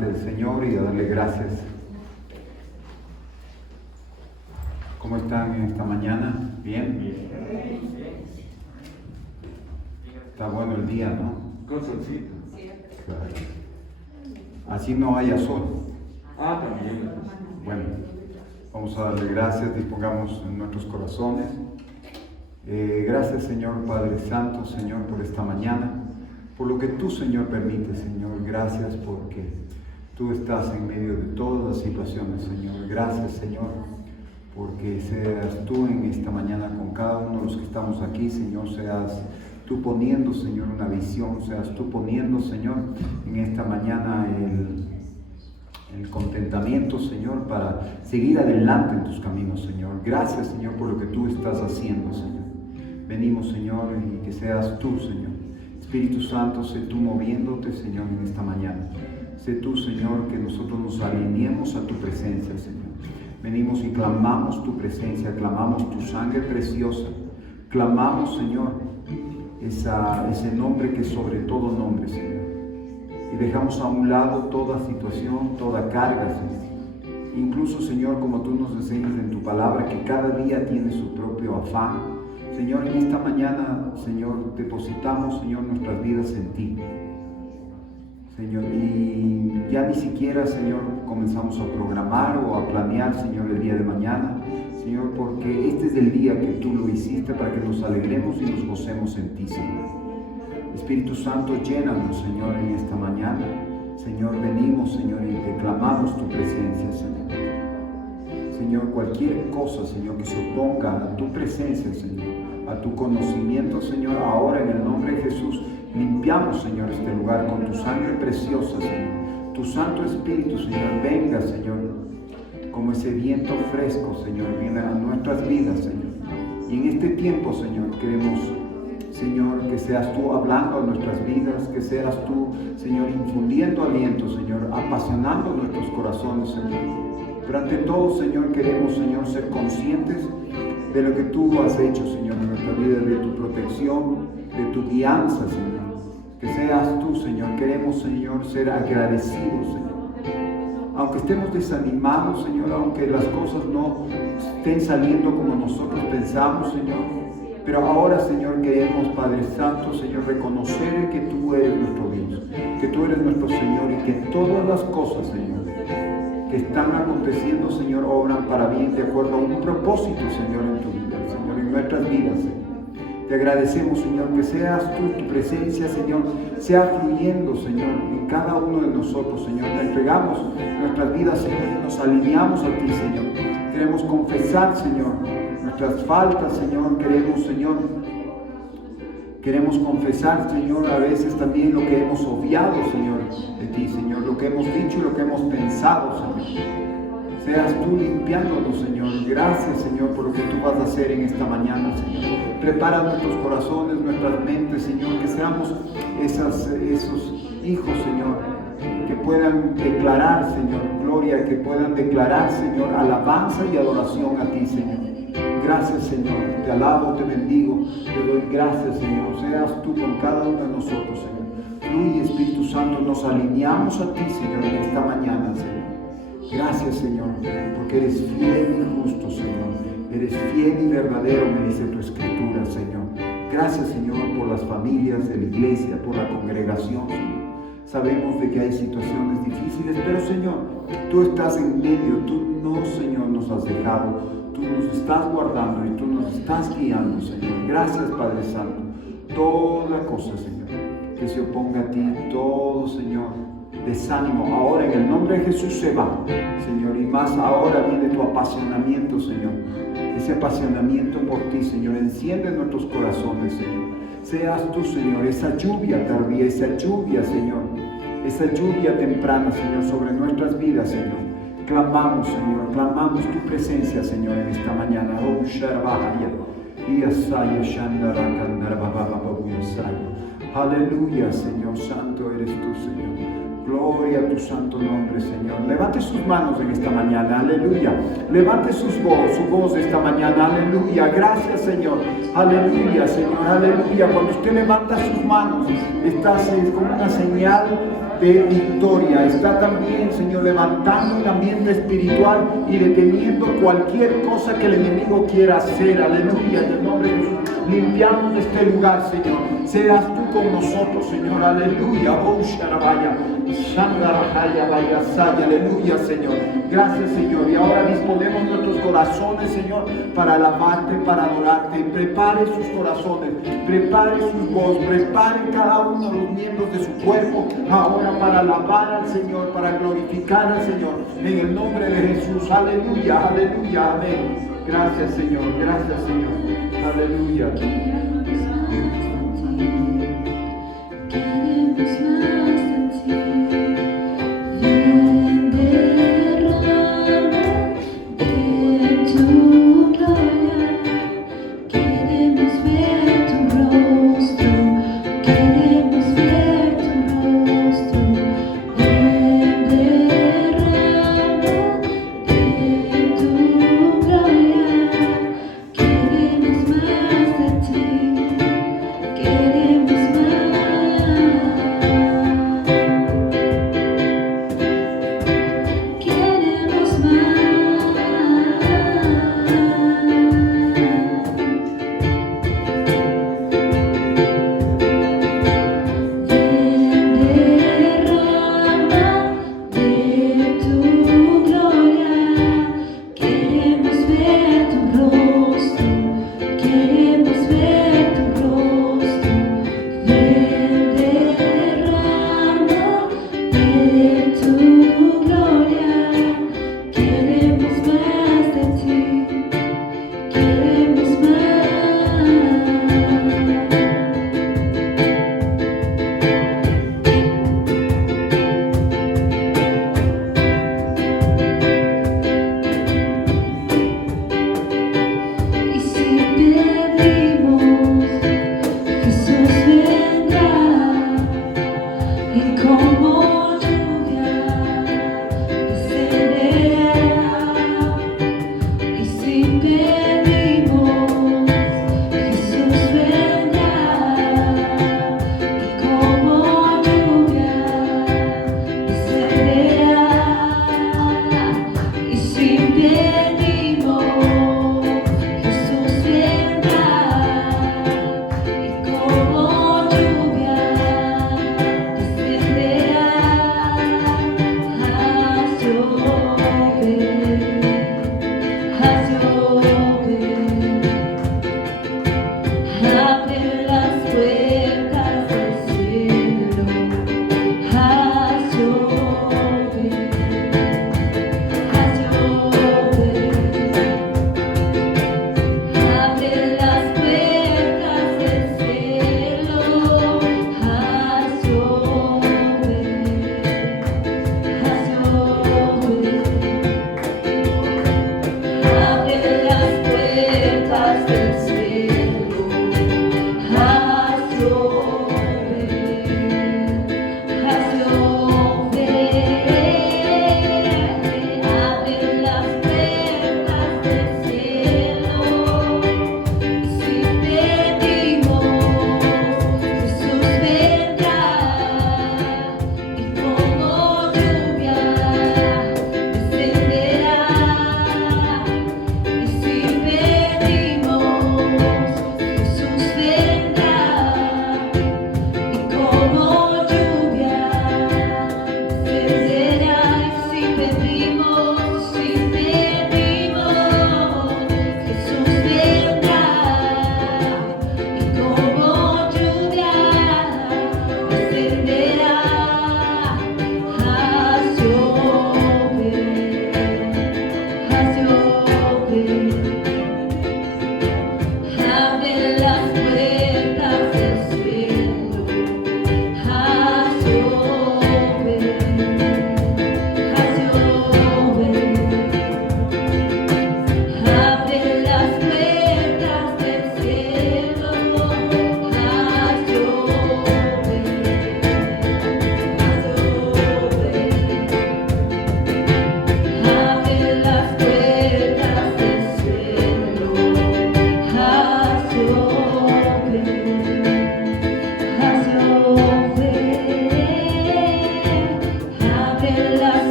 del Señor y a darle gracias. ¿Cómo están en esta mañana? ¿Bien? Está bueno el día, ¿no? Con solcito. Claro. Así no haya sol. También. Bueno, vamos a darle gracias, dispongamos en nuestros corazones. Gracias, Señor Padre Santo, Señor, por esta mañana, por lo que tú, Señor, permites, Señor. Gracias porque tú estás en medio de todas las situaciones, Señor. Gracias, Señor, porque seas tú en esta mañana con cada uno de los que estamos aquí, Señor. Seas tú poniendo, Señor, una visión. Seas tú poniendo, Señor, en esta mañana el contentamiento, Señor, para seguir adelante en tus caminos, Señor. Gracias, Señor, por lo que tú estás haciendo, Señor. Venimos, Señor, y que seas tú, Señor. Espíritu Santo, sé tú moviéndote, Señor, en esta mañana. Sé tú, Señor, que nosotros nos alineemos a tu presencia, Señor. Venimos y clamamos tu presencia, clamamos tu sangre preciosa. Clamamos, Señor, ese nombre que es sobre todo nombre, Señor. Y dejamos a un lado toda situación, toda carga, Señor. Incluso, Señor, como tú nos enseñas en tu palabra, que cada día tiene su propio afán. Señor, en esta mañana, Señor, depositamos, Señor, nuestras vidas en ti. Señor, y ya ni siquiera, Señor, comenzamos a programar o a planear, Señor, el día de mañana. Señor, porque este es el día que tú lo hiciste para que nos alegremos y nos gocemos en ti, Señor. Espíritu Santo, llénanos, Señor, en esta mañana. Señor, venimos, Señor, y te clamamos tu presencia, Señor. Señor, cualquier cosa, Señor, que se oponga a tu presencia, Señor, a tu conocimiento, Señor, ahora en el nombre de Jesús, limpiamos, Señor, este lugar con tu sangre preciosa, Señor. Tu Santo Espíritu, Señor, venga, Señor, como ese viento fresco, Señor, viene a nuestras vidas, Señor. Y en este tiempo, Señor, queremos, Señor, que seas tú hablando a nuestras vidas, que seas tú, Señor, infundiendo aliento, Señor, apasionando nuestros corazones, Señor. Pero ante todo, Señor, queremos, Señor, ser conscientes de lo que tú has hecho, Señor, en nuestra vida, de tu protección, de tu guianza, Señor. Que seas tú, Señor. Queremos, Señor, ser agradecidos, Señor. Aunque estemos desanimados, Señor, aunque las cosas no estén saliendo como nosotros pensamos, Señor. Pero ahora, Señor, queremos, Padre Santo, Señor, reconocer que tú eres nuestro Dios, que tú eres nuestro Señor y que todas las cosas, Señor, que están aconteciendo, Señor, obran para bien de acuerdo a un propósito, Señor, en tu vida, Señor, en nuestras vidas, Señor. Te agradecemos, Señor, que seas tú, tu presencia, Señor, sea fluyendo, Señor, en cada uno de nosotros, Señor. Te entregamos nuestras vidas, Señor, y nos alineamos a ti, Señor. Queremos confesar, Señor, nuestras faltas, Señor. Queremos confesar, Señor, a veces también lo que hemos obviado, Señor, de ti, Señor, lo que hemos dicho y lo que hemos pensado, Señor. Seas tú limpiándonos, Señor. Gracias, Señor, por lo que tú vas a hacer en esta mañana, Señor. Prepara nuestros corazones, nuestras mentes, Señor, que seamos esos hijos, Señor, que puedan declarar, Señor, gloria, que puedan declarar, Señor, alabanza y adoración a ti, Señor. Gracias, Señor. Te alabo, te bendigo, te doy gracias, Señor. Seas tú con cada uno de nosotros, Señor. Fluye, Espíritu Santo, nos alineamos a ti, Señor, en esta mañana, Señor. Gracias, Señor, porque eres fiel y justo, Señor. Eres fiel y verdadero, me dice tu Escritura, Señor. Gracias, Señor, por las familias de la iglesia, por la congregación, Señor. Sabemos de que hay situaciones difíciles, pero, Señor, tú estás en medio. Tú no, Señor, nos has dejado. Tú nos estás guardando y tú nos estás guiando, Señor. Gracias, Padre Santo. Toda cosa, Señor, que se oponga a ti, todo, Señor, desánimo, ahora en el nombre de Jesús se va, Señor, y más ahora viene tu apasionamiento, Señor, ese apasionamiento por ti, Señor. Enciende nuestros corazones, Señor. Seas tú, Señor, esa lluvia tardía, esa lluvia, Señor, esa lluvia temprana, Señor, sobre nuestras vidas, Señor. Clamamos, Señor, clamamos tu presencia, Señor, en esta mañana. Aleluya, Señor, santo eres tú, Señor. Gloria a tu santo nombre, Señor. Levante sus manos en esta mañana, aleluya. Levante su voz esta mañana, aleluya. Gracias, Señor. Aleluya, Señor, aleluya. Cuando usted levanta sus manos, es como una señal de victoria. Está también, Señor, levantando el ambiente espiritual y deteniendo cualquier cosa que el enemigo quiera hacer. Aleluya, en el nombre de Jesús. Limpiamos este lugar, Señor. Seas tú con nosotros, Señor. Aleluya. Oh, Sharabaya. Shandarahaya, Vaya, Saya. Aleluya, Señor. Gracias, Señor. Y ahora disponemos nuestros corazones, Señor, para alabarte, para adorarte. Prepare sus corazones, prepare sus voces, prepare cada uno de los miembros de su cuerpo ahora para alabar al Señor, para glorificar al Señor. En el nombre de Jesús. Aleluya, aleluya, amén. Gracias, Señor. Gracias, Señor. Aleluya.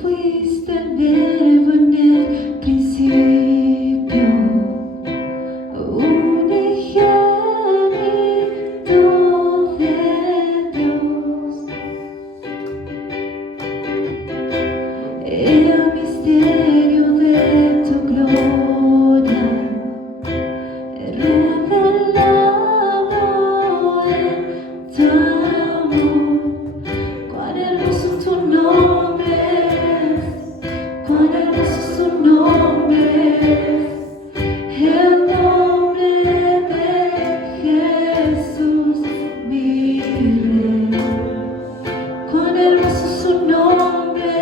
fuiste el verbo en el principio, unigénito de Dios. El misterio de tu gloria revelado en tu amor. Cuán hermoso tu nombre es, cuán hermoso su nombre es, el nombre de Jesús mi Rey. Cuán hermoso su nombre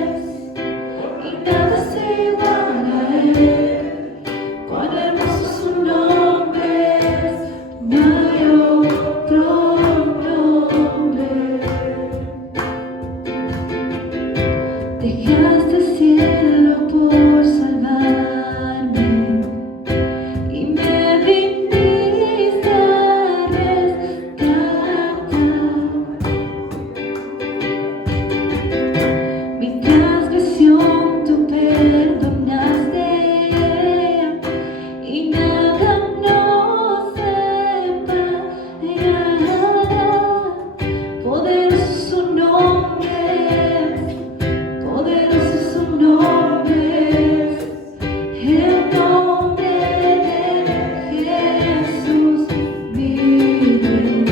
es, y nada se iguala a él. Cuán hermoso su nombre es, no hay otro nombre. Dejaste el cielo por salvarme y me viniste a rescatar. Mi transgresión tú perdonaste y nada nos separará. Poderoso su nombre es, poderoso su nombre es, el nombre de Jesús mi Rey.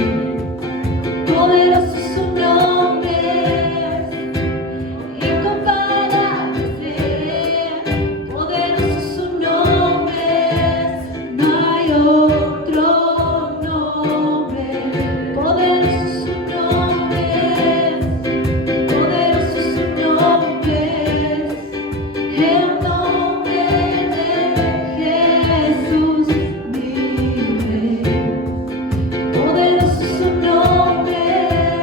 Poderoso su nombre es, incomparable es, poderoso su nombre es, no hay otro nombre. Poderoso su nombre es, poderoso su nombre es, el nombre de Jesús mi Rey. Poderoso su nombre es,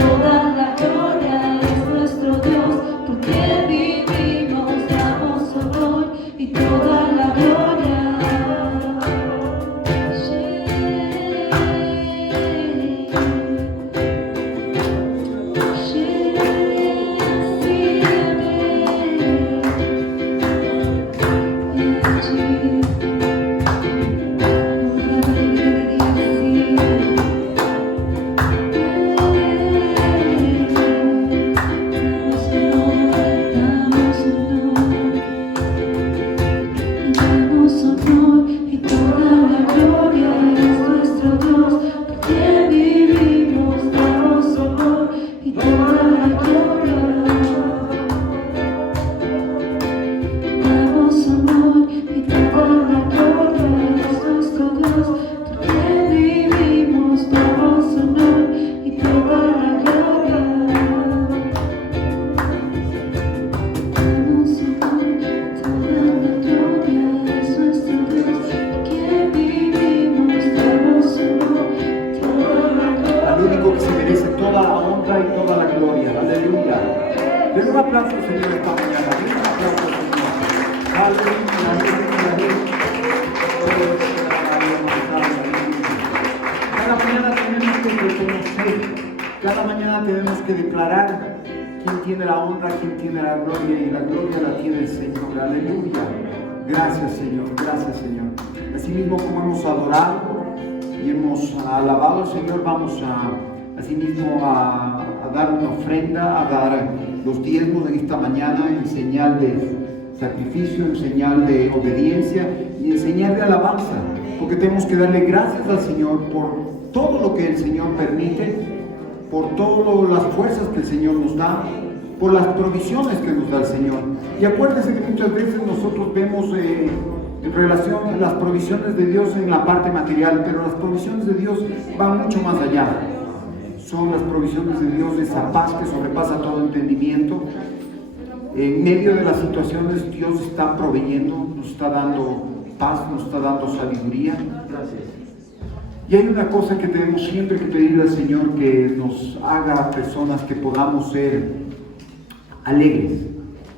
toda la gloria es nuestro Dios, porque vivimos, damos honor y toda la gloria. Cada mañana tenemos que declarar quién tiene la honra, quién tiene la gloria, y la gloria la tiene el Señor. Aleluya. Gracias, Señor. Gracias, Señor. Asimismo, como hemos adorado y hemos alabado al Señor, vamos asimismo a dar una ofrenda, a dar los diezmos en esta mañana en señal de sacrificio, en señal de obediencia y en señal de alabanza, porque tenemos que darle gracias al Señor por todo lo que el Señor permite, por todas las fuerzas que el Señor nos da, por las provisiones que nos da el Señor. Y acuérdense que muchas veces nosotros vemos en relación a las provisiones de Dios en la parte material, pero las provisiones de Dios van mucho más allá. Son las provisiones de Dios de esa paz que sobrepasa todo entendimiento. En medio de las situaciones Dios está proveyendo, nos está dando paz, nos está dando sabiduría. Gracias. Y hay una cosa que tenemos siempre que pedirle al Señor, que nos haga personas que podamos ser alegres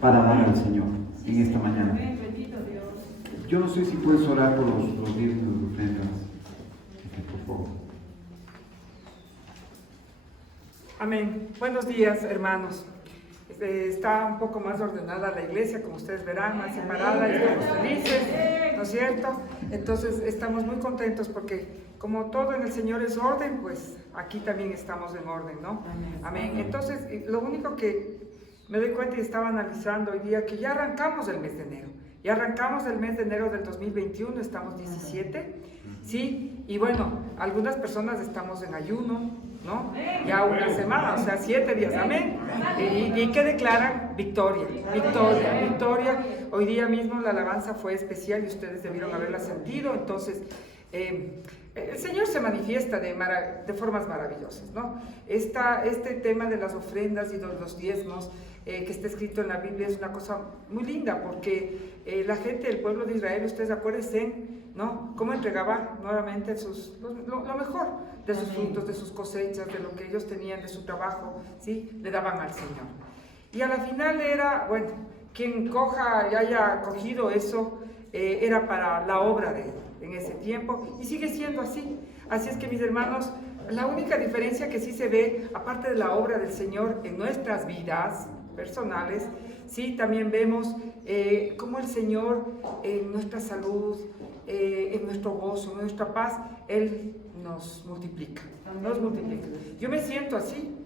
para dar al Señor en esta mañana. Yo no sé si puedes orar por los diezmos de ofrendas, por favor. Amén. Buenos días, hermanos. Está un poco más ordenada la iglesia, como ustedes verán, más separada, y estamos felices, ¿no es cierto? Entonces estamos muy contentos porque como todo en el Señor es orden, pues aquí también estamos en orden, ¿no? Amén. Entonces, lo único que me doy cuenta y estaba analizando hoy día, que ya arrancamos el mes de enero. Ya arrancamos el mes de enero del 2021, estamos 17, ¿sí? Y bueno, algunas personas estamos en ayuno, ¿no? Ya una semana, o sea, 7 días, amén. Y que declaran victoria, victoria, victoria. Hoy día mismo la alabanza fue especial y ustedes debieron haberla sentido. Entonces, el Señor se manifiesta de formas maravillosas, ¿no? Este tema de las ofrendas y de los diezmos que está escrito en la Biblia es una cosa muy linda, porque la gente del pueblo de Israel, ustedes acuérdense, ¿no? Cómo entregaba nuevamente lo mejor de sus frutos, de sus cosechas, de lo que ellos tenían, de su trabajo, ¿sí? Le daban al Señor. Y a la final era, bueno, quien coja y haya cogido eso, era para la obra de él en ese tiempo, y sigue siendo así. Así es que, mis hermanos, la única diferencia que sí se ve, aparte de la obra del Señor en nuestras vidas personales, sí, también vemos cómo el Señor en nuestra salud, en nuestro gozo, en nuestra paz, Él nos multiplica, nos multiplica. Yo me siento así,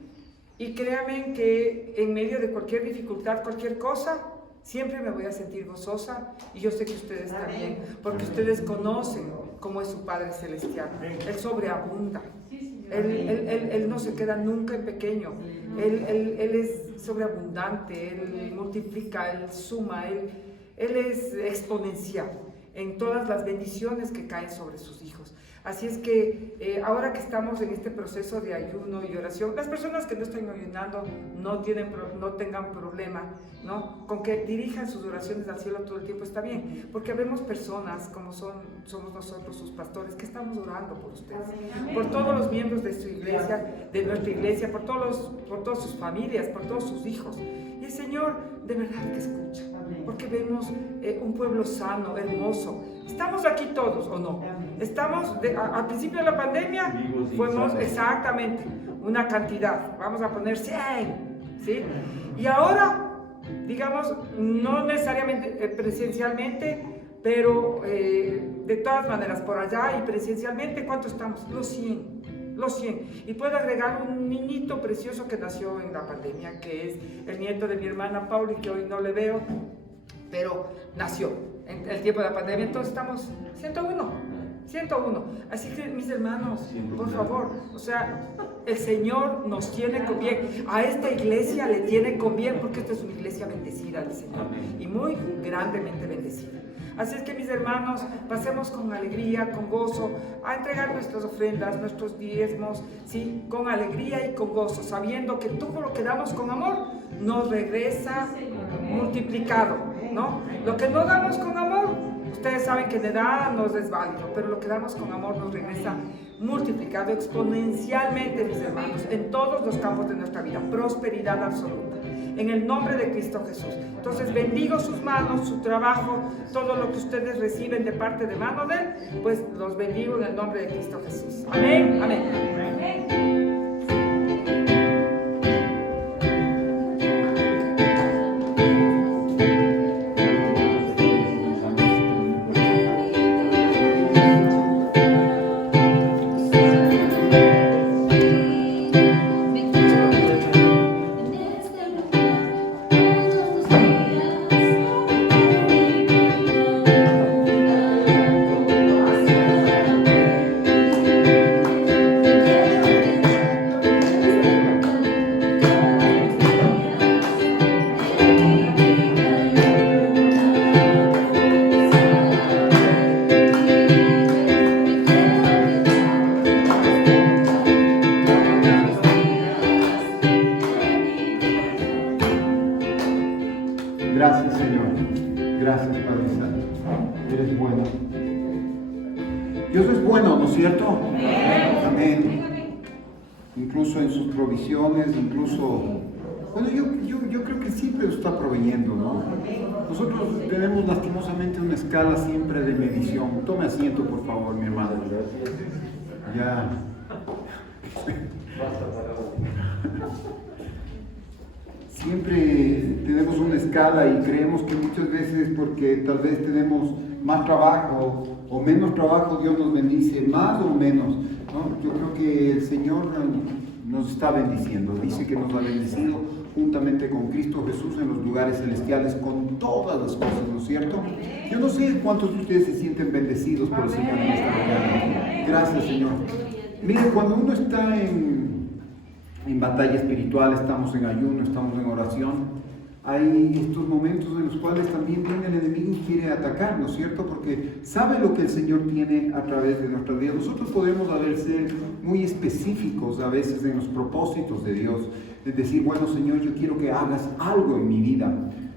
y créanme que en medio de cualquier dificultad, cualquier cosa, siempre me voy a sentir gozosa, y yo sé que ustedes también, porque ustedes conocen cómo es su Padre Celestial. Él sobreabunda, Él no se queda nunca en pequeño, Él es sobreabundante, Él multiplica, Él suma, Él es exponencial en todas las bendiciones que caen sobre sus hijos. Así es que ahora que estamos en este proceso de ayuno y oración, las personas que no están ayunando no tengan problema, ¿no? Con que dirijan sus oraciones al cielo todo el tiempo está bien, porque vemos personas como somos nosotros, sus pastores, que estamos orando por ustedes, por todos los miembros de su iglesia, de nuestra iglesia, por todas sus familias, por todos sus hijos. Y el Señor de verdad que escucha, porque vemos un pueblo sano, hermoso. ¿Estamos aquí todos o no? Estamos, al principio de la pandemia, fuimos exactamente una cantidad, vamos a poner 100, ¿sí? Y ahora, digamos, no necesariamente presencialmente, pero de todas maneras, por allá y presencialmente, ¿cuánto estamos? Los 100. Y puedo agregar un niñito precioso que nació en la pandemia, que es el nieto de mi hermana Pauli, que hoy no le veo, pero nació en el tiempo de la pandemia. Entonces estamos 101. Así que, mis hermanos, por favor, o sea, el Señor nos tiene con bien. A esta iglesia le tiene con bien, porque esta es una iglesia bendecida del Señor y muy grandemente bendecida. Así es que, mis hermanos, pasemos con alegría, con gozo, a entregar nuestras ofrendas, nuestros diezmos, ¿sí? Con alegría y con gozo, sabiendo que todo lo que damos con amor nos regresa multiplicado, ¿no? Lo que no damos con amor, ustedes saben que de nada nos es válido, pero lo que damos con amor nos regresa multiplicado exponencialmente, mis hermanos, en todos los campos de nuestra vida, prosperidad absoluta. En el nombre de Cristo Jesús. Entonces bendigo sus manos, su trabajo, todo lo que ustedes reciben de parte de mano de Él, pues los bendigo en el nombre de Cristo Jesús. Amén, amén. Gracias, Señor. Gracias, Padre Santo. Eres bueno. Dios es bueno, ¿no es cierto? Amén. Incluso en sus provisiones, incluso... Bueno, yo creo que siempre lo está proveyendo, ¿no? Nosotros tenemos lastimosamente una escala siempre de medición. Tome asiento, por favor, mi hermano. Ya. Siempre tenemos una escala y creemos que muchas veces porque tal vez tenemos más trabajo o menos trabajo, Dios nos bendice más o menos, ¿no? Yo creo que el Señor nos está bendiciendo, dice que nos ha bendecido juntamente con Cristo Jesús en los lugares celestiales con todas las cosas, ¿no es cierto? Yo no sé cuántos de ustedes se sienten bendecidos por el Señor en esta mañana. Gracias, Señor. Mire, cuando uno está en batalla espiritual, estamos en ayuno, estamos en oración, hay estos momentos en los cuales también viene el enemigo y quiere atacar, ¿no es cierto? Porque sabe lo que el Señor tiene a través de nuestras vidas. Nosotros podemos a veces ser muy específicos a veces en los propósitos de Dios, es decir, bueno, Señor, yo quiero que hagas algo en mi vida,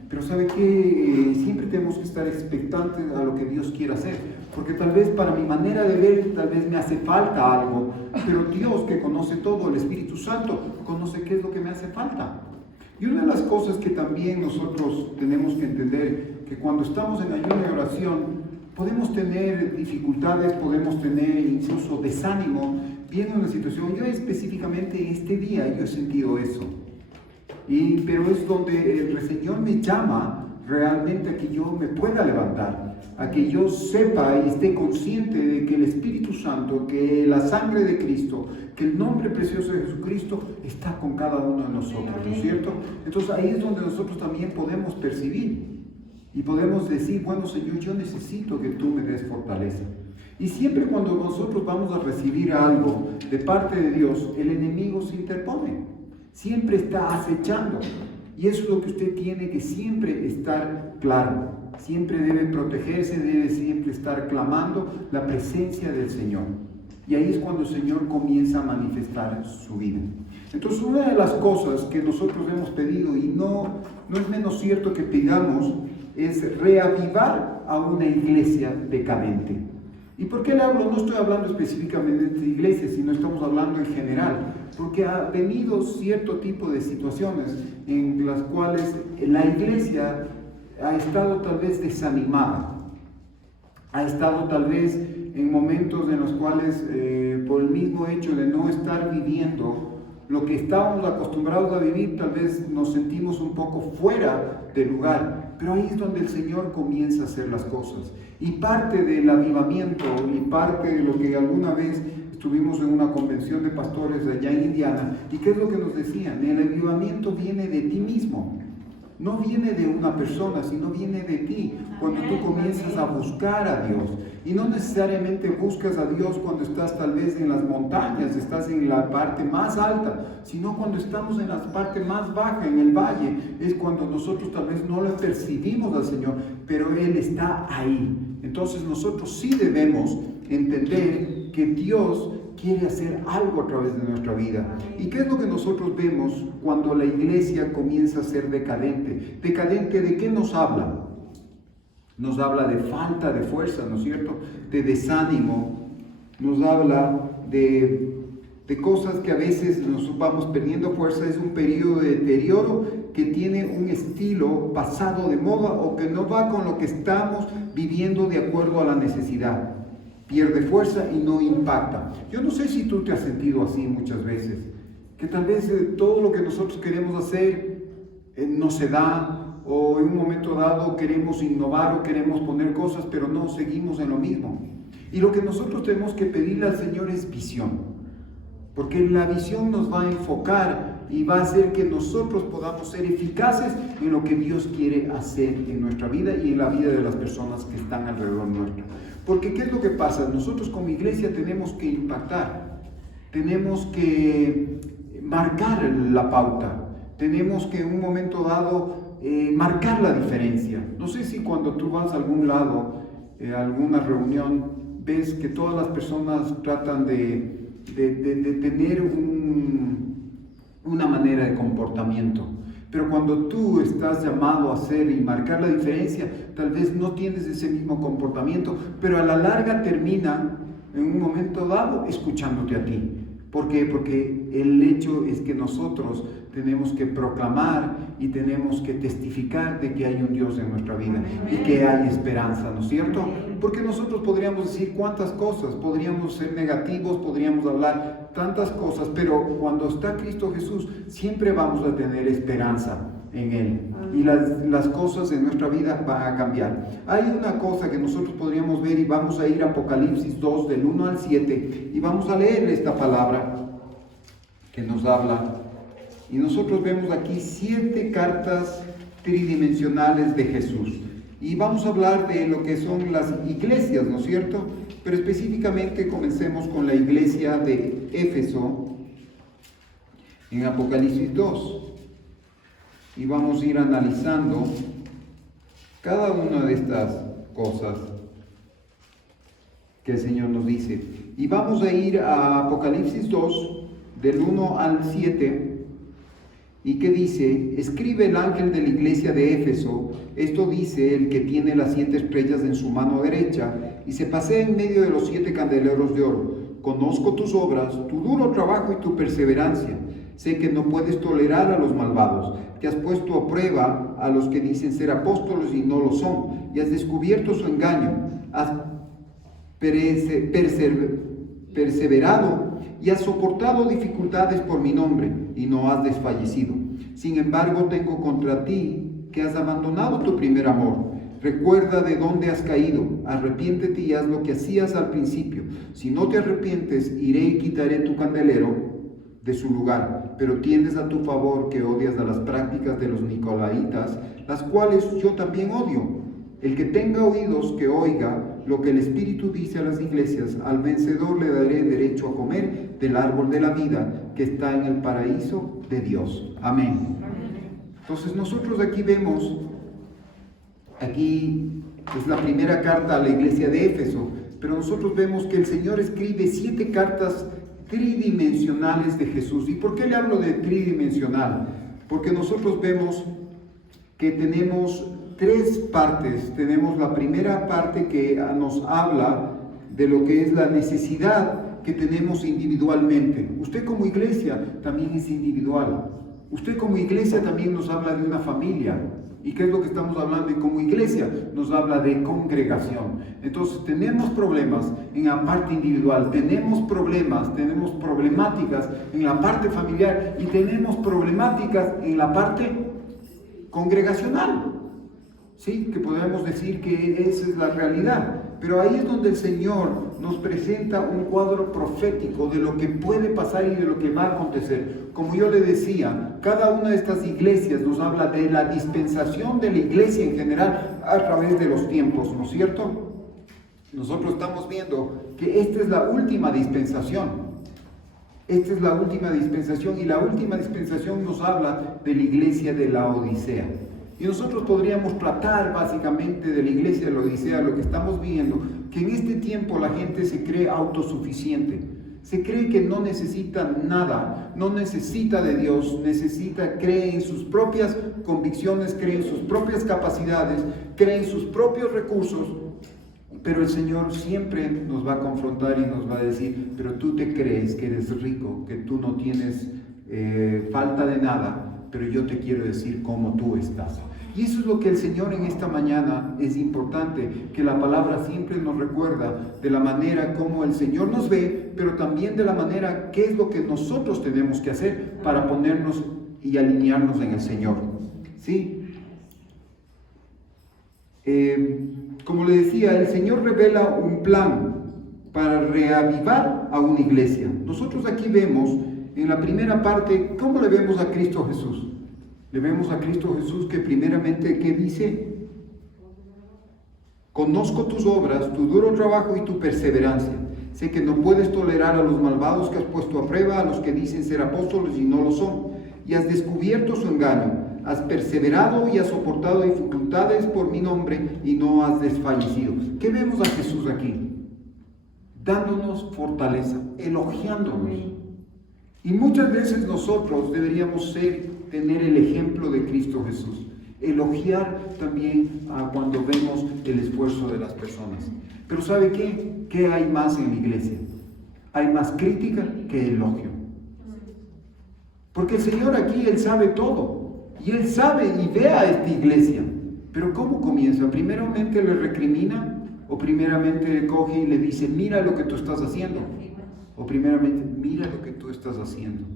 pero ¿sabe qué? Siempre tenemos que estar expectantes a lo que Dios quiera hacer, porque tal vez para mi manera de ver, tal vez me hace falta algo, pero Dios, que conoce todo, el Espíritu Santo, conoce qué es lo que me hace falta. Y una de las cosas que también nosotros tenemos que entender, que cuando estamos en ayuno y oración, podemos tener dificultades, podemos tener incluso desánimo, viene una situación. Yo específicamente este día yo he sentido eso, pero es donde el Señor me llama realmente a que yo me pueda levantar, a que yo sepa y esté consciente de que el Espíritu Santo, que la sangre de Cristo, que el nombre precioso de Jesucristo está con cada uno de nosotros, ¿no es cierto? Entonces ahí es donde nosotros también podemos percibir y podemos decir, bueno, Señor, yo necesito que tú me des fortaleza. Y siempre cuando nosotros vamos a recibir algo de parte de Dios, el enemigo se interpone, siempre está acechando. Y eso es lo que usted tiene que siempre estar claro. Siempre debe protegerse, debe siempre estar clamando la presencia del Señor. Y ahí es cuando el Señor comienza a manifestar su vida. Entonces, una de las cosas que nosotros hemos pedido, y no es menos cierto que pidamos, es reavivar a una iglesia decadente. ¿Y por qué le hablo? No estoy hablando específicamente de iglesia, sino estamos hablando en general, porque ha venido cierto tipo de situaciones en las cuales la iglesia ha estado tal vez desanimada, ha estado tal vez en momentos en los cuales por el mismo hecho de no estar viviendo lo que estábamos acostumbrados a vivir, tal vez nos sentimos un poco fuera de lugar, pero ahí es donde el Señor comienza a hacer las cosas. Y parte del avivamiento y parte de lo que alguna vez estuvimos en una convención de pastores allá en Indiana, ¿y qué es lo que nos decían? El avivamiento viene de ti mismo. No viene de una persona, sino viene de ti, cuando tú comienzas a buscar a Dios. Y no necesariamente buscas a Dios cuando estás tal vez en las montañas, estás en la parte más alta, sino cuando estamos en la parte más baja, en el valle, es cuando nosotros tal vez no le percibimos al Señor, pero Él está ahí. Entonces nosotros sí debemos entender que Dios quiere hacer algo a través de nuestra vida. ¿Y qué es lo que nosotros vemos cuando la iglesia comienza a ser decadente? ¿Decadente de qué nos habla? Nos habla de falta de fuerza, ¿no es cierto? De desánimo, nos habla de cosas que a veces nos vamos perdiendo fuerza. Es un periodo de deterioro que tiene un estilo pasado de moda o que no va con lo que estamos viviendo de acuerdo a la necesidad. Pierde fuerza y no impacta. Yo no sé si tú te has sentido así muchas veces, que tal vez todo lo que nosotros queremos hacer no se da, o en un momento dado queremos innovar o queremos poner cosas, pero no seguimos en lo mismo. Y lo que nosotros tenemos que pedirle al Señor es visión, porque la visión nos va a enfocar y va a hacer que nosotros podamos ser eficaces en lo que Dios quiere hacer en nuestra vida y en la vida de las personas que están alrededor nuestro. Porque ¿qué es lo que pasa? Nosotros como iglesia tenemos que impactar, tenemos que marcar la pauta, tenemos que en un momento dado marcar la diferencia. No sé si cuando tú vas a algún lado, a alguna reunión, ves que todas las personas tratan de tener una manera de comportamiento. Pero cuando tú estás llamado a hacer y marcar la diferencia, tal vez no tienes ese mismo comportamiento, pero a la larga termina en un momento dado escuchándote a ti. ¿Por qué? Porque el hecho es que nosotros tenemos que proclamar y tenemos que testificar de que hay un Dios en nuestra vida y que hay esperanza, ¿no es cierto? Porque nosotros podríamos decir cuántas cosas, podríamos ser negativos, podríamos hablar tantas cosas, pero cuando está Cristo Jesús siempre vamos a tener esperanza en Él y las cosas en nuestra vida van a cambiar. Hay una cosa que nosotros podríamos ver y vamos a ir a Apocalipsis 2 del 1 al 7 y vamos a leer esta palabra que nos habla. Y nosotros vemos aquí 7 cartas tridimensionales de Jesús. Y vamos a hablar de lo que son las iglesias, ¿no es cierto? Pero específicamente comencemos con la iglesia de Éfeso en Apocalipsis 2. Y vamos a ir analizando cada una de estas cosas que el Señor nos dice. Y vamos a ir a Apocalipsis 2, del 1 al 7. ¿Y qué dice? Escribe el ángel de la iglesia de Éfeso, esto dice el que tiene las 7 estrellas en su mano derecha y se pasea en medio de los 7 candeleros de oro. Conozco tus obras, tu duro trabajo y tu perseverancia. Sé que no puedes tolerar a los malvados, que has puesto a prueba a los que dicen ser apóstoles y no lo son, y has descubierto su engaño. Has perseverado y has soportado dificultades por mi nombre y no has desfallecido. Sin embargo, tengo contra ti que has abandonado tu primer amor. Recuerda de dónde has caído, arrepiéntete y haz lo que hacías al principio. Si no te arrepientes, iré y quitaré tu candelero de su lugar, pero tienes a tu favor que odias a las prácticas de los nicolaitas, las cuales yo también odio. El que tenga oídos que oiga lo que el Espíritu dice a las iglesias. Al vencedor le daré derecho a comer del árbol de la vida que está en el paraíso de Dios. Amén. Entonces nosotros aquí vemos, aquí es la primera carta a la iglesia de Éfeso, pero nosotros vemos que el Señor escribe 7 cartas tridimensionales de Jesús. ¿Y por qué le hablo de tridimensional? Porque nosotros vemos que tenemos 3 partes. Tenemos la primera parte que nos habla de lo que es la necesidad que tenemos individualmente. Usted como iglesia también es individual. Usted como iglesia también nos habla de una familia. ¿Y qué es lo que estamos hablando? Y como iglesia nos habla de congregación. Entonces tenemos problemas en la parte individual, tenemos problemáticas en la parte familiar y tenemos problemáticas en la parte congregacional. Sí, que podemos decir que esa es la realidad. Pero ahí es donde el Señor nos presenta un cuadro profético de lo que puede pasar y de lo que va a acontecer. Como yo le decía, cada una de estas iglesias nos habla de la dispensación de la iglesia en general a través de los tiempos, ¿no es cierto? Nosotros estamos viendo que esta es la última dispensación. Esta es la última dispensación y la última dispensación nos habla de la iglesia de la Odisea. Y nosotros podríamos tratar básicamente de la iglesia de la Odisea, lo que estamos viendo, que en este tiempo la gente se cree autosuficiente, se cree que no necesita nada, no necesita de Dios, cree en sus propias convicciones, cree en sus propias capacidades, cree en sus propios recursos, pero el Señor siempre nos va a confrontar y nos va a decir, pero tú te crees que eres rico, que tú no tienes falta de nada, pero yo te quiero decir cómo tú estás. Y eso es lo que el Señor en esta mañana es importante, que la palabra siempre nos recuerda de la manera como el Señor nos ve, pero también de la manera qué es lo que nosotros tenemos que hacer para ponernos y alinearnos en el Señor. ¿Sí? Como le decía, el Señor revela un plan para reavivar a una iglesia. Nosotros aquí vemos en la primera parte, ¿cómo le vemos a Cristo Jesús? Le vemos a Cristo Jesús que primeramente, ¿qué dice? Conozco tus obras, tu duro trabajo y tu perseverancia. Sé que no puedes tolerar a los malvados que has puesto a prueba, a los que dicen ser apóstoles y no lo son. Y has descubierto su engaño. Has perseverado y has soportado dificultades por mi nombre y no has desfallecido. ¿Qué vemos a Jesús aquí? Dándonos fortaleza, elogiándonos. Y muchas veces nosotros deberíamos tener el ejemplo de Cristo Jesús. Elogiar también cuando vemos el esfuerzo de las personas. Pero ¿sabe qué? ¿Qué hay más en la iglesia? Hay más crítica que elogio. Porque el Señor aquí, Él sabe todo. Y Él sabe y ve a esta iglesia. Pero ¿cómo comienza? ¿Primeramente le recrimina? ¿O primeramente le coge y le dice, mira lo que tú estás haciendo? O primeramente, mira lo que tú estás haciendo.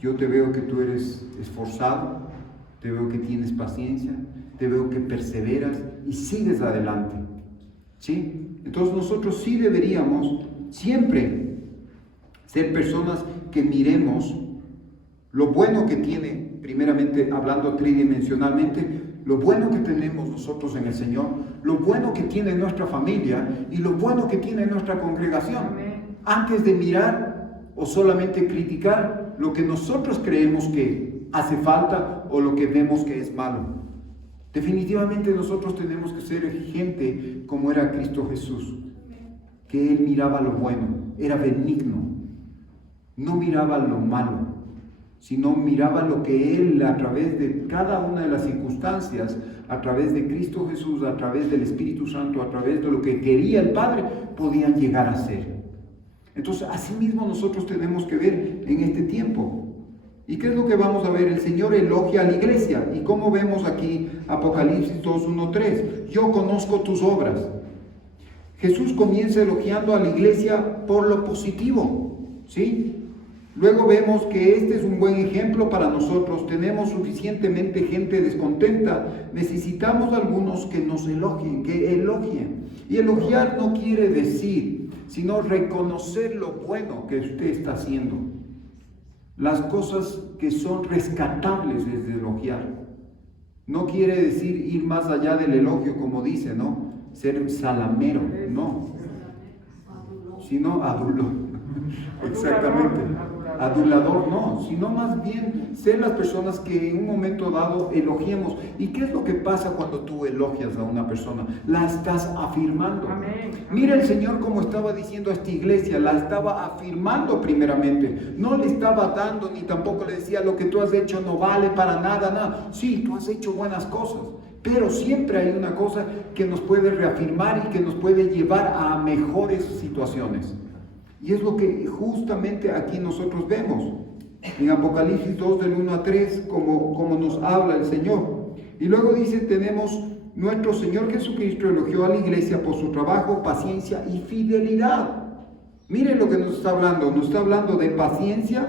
Yo te veo que tú eres esforzado, te veo que tienes paciencia, te veo que perseveras y sigues adelante. ¿Sí? Entonces nosotros sí deberíamos siempre ser personas que miremos lo bueno que tiene, primeramente hablando tridimensionalmente, lo bueno que tenemos nosotros en el Señor, lo bueno que tiene nuestra familia y lo bueno que tiene nuestra congregación. Antes de mirar o solamente criticar lo que nosotros creemos que hace falta o lo que vemos que es malo. Definitivamente nosotros tenemos que ser gente como era Cristo Jesús, que Él miraba lo bueno, era benigno, no miraba lo malo, sino miraba lo que Él a través de cada una de las circunstancias, a través de Cristo Jesús, a través del Espíritu Santo, a través de lo que quería el Padre, podían llegar a ser. Entonces, así mismo nosotros tenemos que ver en este tiempo. ¿Y qué es lo que vamos a ver? El Señor elogia a la iglesia. ¿Y cómo vemos aquí Apocalipsis 2:1-3? Yo conozco tus obras. Jesús comienza elogiando a la iglesia por lo positivo, ¿sí? Luego vemos que este es un buen ejemplo para nosotros. Tenemos suficientemente gente descontenta. Necesitamos algunos que nos elogien, que elogien. Y elogiar no quiere decir, sino reconocer lo bueno que usted está haciendo. Las cosas que son rescatables es de elogiar. No quiere decir ir más allá del elogio, como dice, ¿no? Ser salamero, no. Sino adulón. Exactamente. adulador, no, sino más bien ser las personas que en un momento dado elogiemos. ¿Y qué es lo que pasa cuando tú elogias a una persona? La estás afirmando. Amén. Mira el Señor como estaba diciendo a esta iglesia, la estaba afirmando primeramente. No le estaba dando ni tampoco le decía lo que tú has hecho no vale para nada, nada. Sí, tú has hecho buenas cosas. Pero siempre hay una cosa que nos puede reafirmar y que nos puede llevar a mejores situaciones. Y es lo que justamente aquí nosotros vemos. En Apocalipsis 2 del 1 a 3, como nos habla el Señor. Y luego dice, tenemos nuestro Señor Jesucristo elogió a la iglesia por su trabajo, paciencia y fidelidad. Miren lo que nos está hablando. Nos está hablando de paciencia,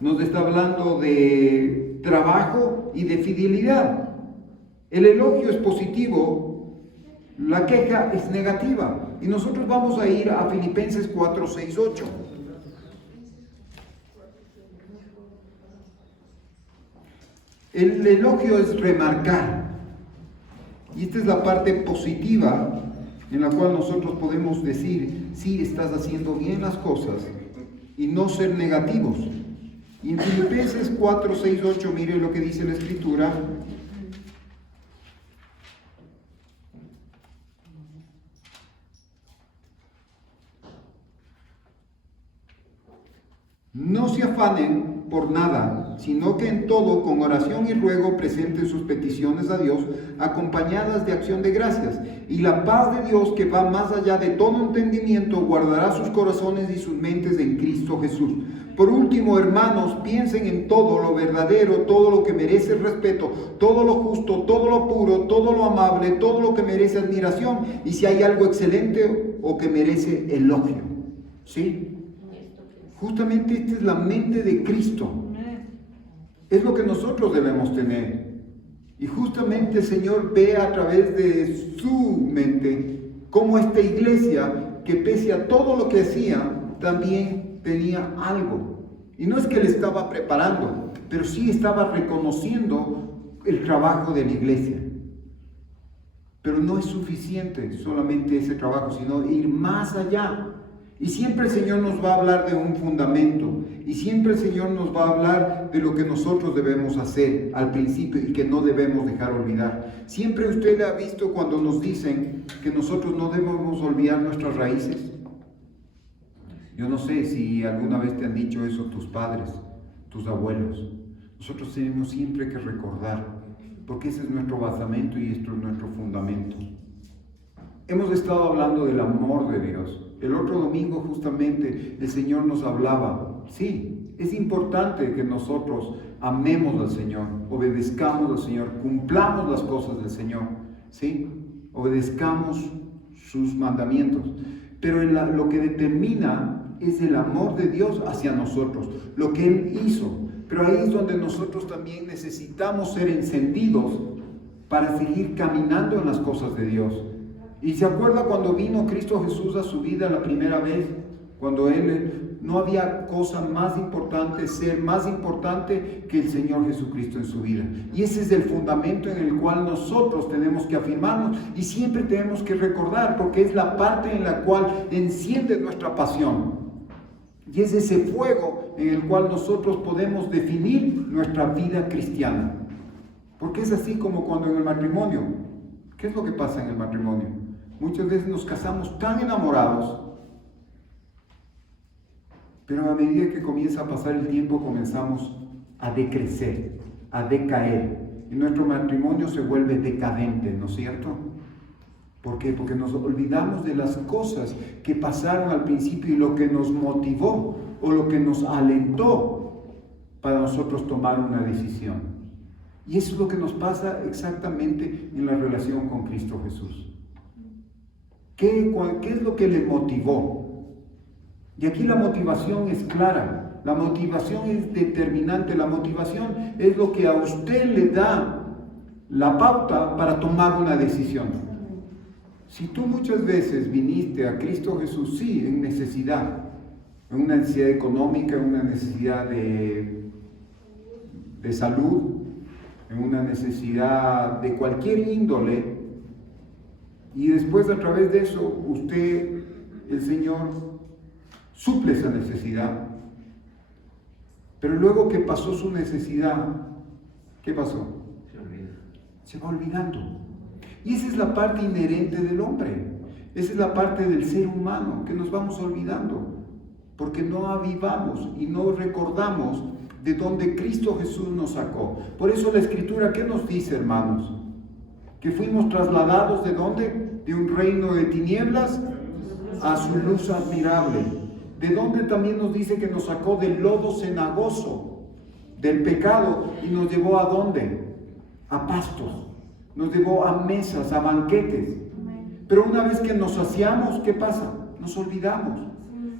nos está hablando de trabajo y de fidelidad. El elogio es positivo, la queja es negativa. Y nosotros vamos a ir a Filipenses 4, 6, 8. El elogio es remarcar. Y esta es la parte positiva en la cual nosotros podemos decir, sí, estás haciendo bien las cosas y no ser negativos. Y en Filipenses 4, 6, 8, mire lo que dice la Escritura. No se afanen por nada, sino que en todo, con oración y ruego, presenten sus peticiones a Dios, acompañadas de acción de gracias. Y la paz de Dios, que va más allá de todo entendimiento, guardará sus corazones y sus mentes en Cristo Jesús. Por último, hermanos, piensen en todo lo verdadero, todo lo que merece respeto, todo lo justo, todo lo puro, todo lo amable, todo lo que merece admiración, y si hay algo excelente o que merece elogio. ¿Sí? Justamente esta es la mente de Cristo. Es lo que nosotros debemos tener. Y justamente el Señor ve a través de su mente cómo esta iglesia, que pese a todo lo que hacía, también tenía algo. Y no es que le estaba preparando, pero sí estaba reconociendo el trabajo de la iglesia. Pero no es suficiente solamente ese trabajo, sino ir más allá. Y siempre el Señor nos va a hablar de un fundamento. Y siempre el Señor nos va a hablar de lo que nosotros debemos hacer al principio y que no debemos dejar olvidar. Siempre usted le ha visto cuando nos dicen que nosotros no debemos olvidar nuestras raíces. Yo no sé si alguna vez te han dicho eso tus padres, tus abuelos. Nosotros tenemos siempre que recordar, porque ese es nuestro basamento y esto es nuestro fundamento. Hemos estado hablando del amor de Dios. El otro domingo justamente el Señor nos hablaba. Sí, es importante que nosotros amemos al Señor, obedezcamos al Señor, cumplamos las cosas del Señor, ¿sí? Obedezcamos sus mandamientos. Pero lo que determina es el amor de Dios hacia nosotros, lo que Él hizo. Pero ahí es donde nosotros también necesitamos ser encendidos para seguir caminando en las cosas de Dios. Y se acuerda cuando vino Cristo Jesús a su vida la primera vez, cuando Él no había cosa más importante, ser más importante que el Señor Jesucristo en su vida. Y ese es el fundamento en el cual nosotros tenemos que afirmarnos y siempre tenemos que recordar, porque es la parte en la cual enciende nuestra pasión. Y es ese fuego en el cual nosotros podemos definir nuestra vida cristiana. Porque es así como cuando en el matrimonio. ¿Qué es lo que pasa en el matrimonio? Muchas veces nos casamos tan enamorados, pero a medida que comienza a pasar el tiempo comenzamos a decrecer, a decaer. Y nuestro matrimonio se vuelve decadente, ¿no es cierto? ¿Por qué? Porque nos olvidamos de las cosas que pasaron al principio y lo que nos motivó o lo que nos alentó para nosotros tomar una decisión. Y eso es lo que nos pasa exactamente en la relación con Cristo Jesús. ¿Qué es lo que le motivó? Y aquí la motivación es clara, la motivación es determinante, la motivación es lo que a usted le da la pauta para tomar una decisión. Si tú muchas veces viniste a Cristo Jesús, sí, en necesidad, en una necesidad económica, en una necesidad de salud, en una necesidad de cualquier índole, y después a través de eso, el Señor, suple esa necesidad. Pero luego que pasó su necesidad, ¿qué pasó? Se olvida. Se va olvidando. Y esa es la parte inherente del hombre. Esa es la parte del ser humano, que nos vamos olvidando. Porque no avivamos y no recordamos de dónde Cristo Jesús nos sacó. Por eso la Escritura, ¿qué nos dice, hermanos? Que fuimos trasladados ¿de dónde? De un reino de tinieblas a su luz admirable. De dónde también nos dice que nos sacó del lodo cenagoso, del pecado, y nos llevó ¿a dónde? A pastos, nos llevó a mesas, a banquetes. Pero una vez que nos saciamos, ¿qué pasa? Nos olvidamos.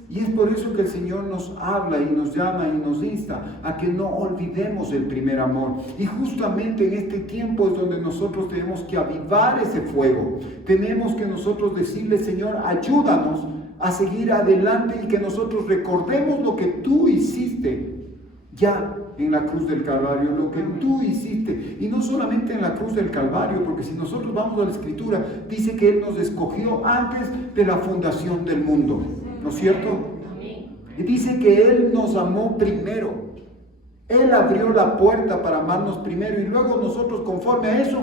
Y es por eso que el Señor nos habla y nos llama y nos insta a que no olvidemos el primer amor. Y justamente en este tiempo es donde nosotros tenemos que avivar ese fuego. Tenemos que nosotros decirle, Señor, ayúdanos a seguir adelante y que nosotros recordemos lo que tú hiciste ya en la cruz del Calvario, lo que tú hiciste. Y no solamente en la cruz del Calvario, porque si nosotros vamos a la Escritura, dice que Él nos escogió antes de la fundación del mundo. ¿No es cierto? Y dice que Él nos amó primero. Él abrió la puerta para amarnos primero y luego nosotros conforme a eso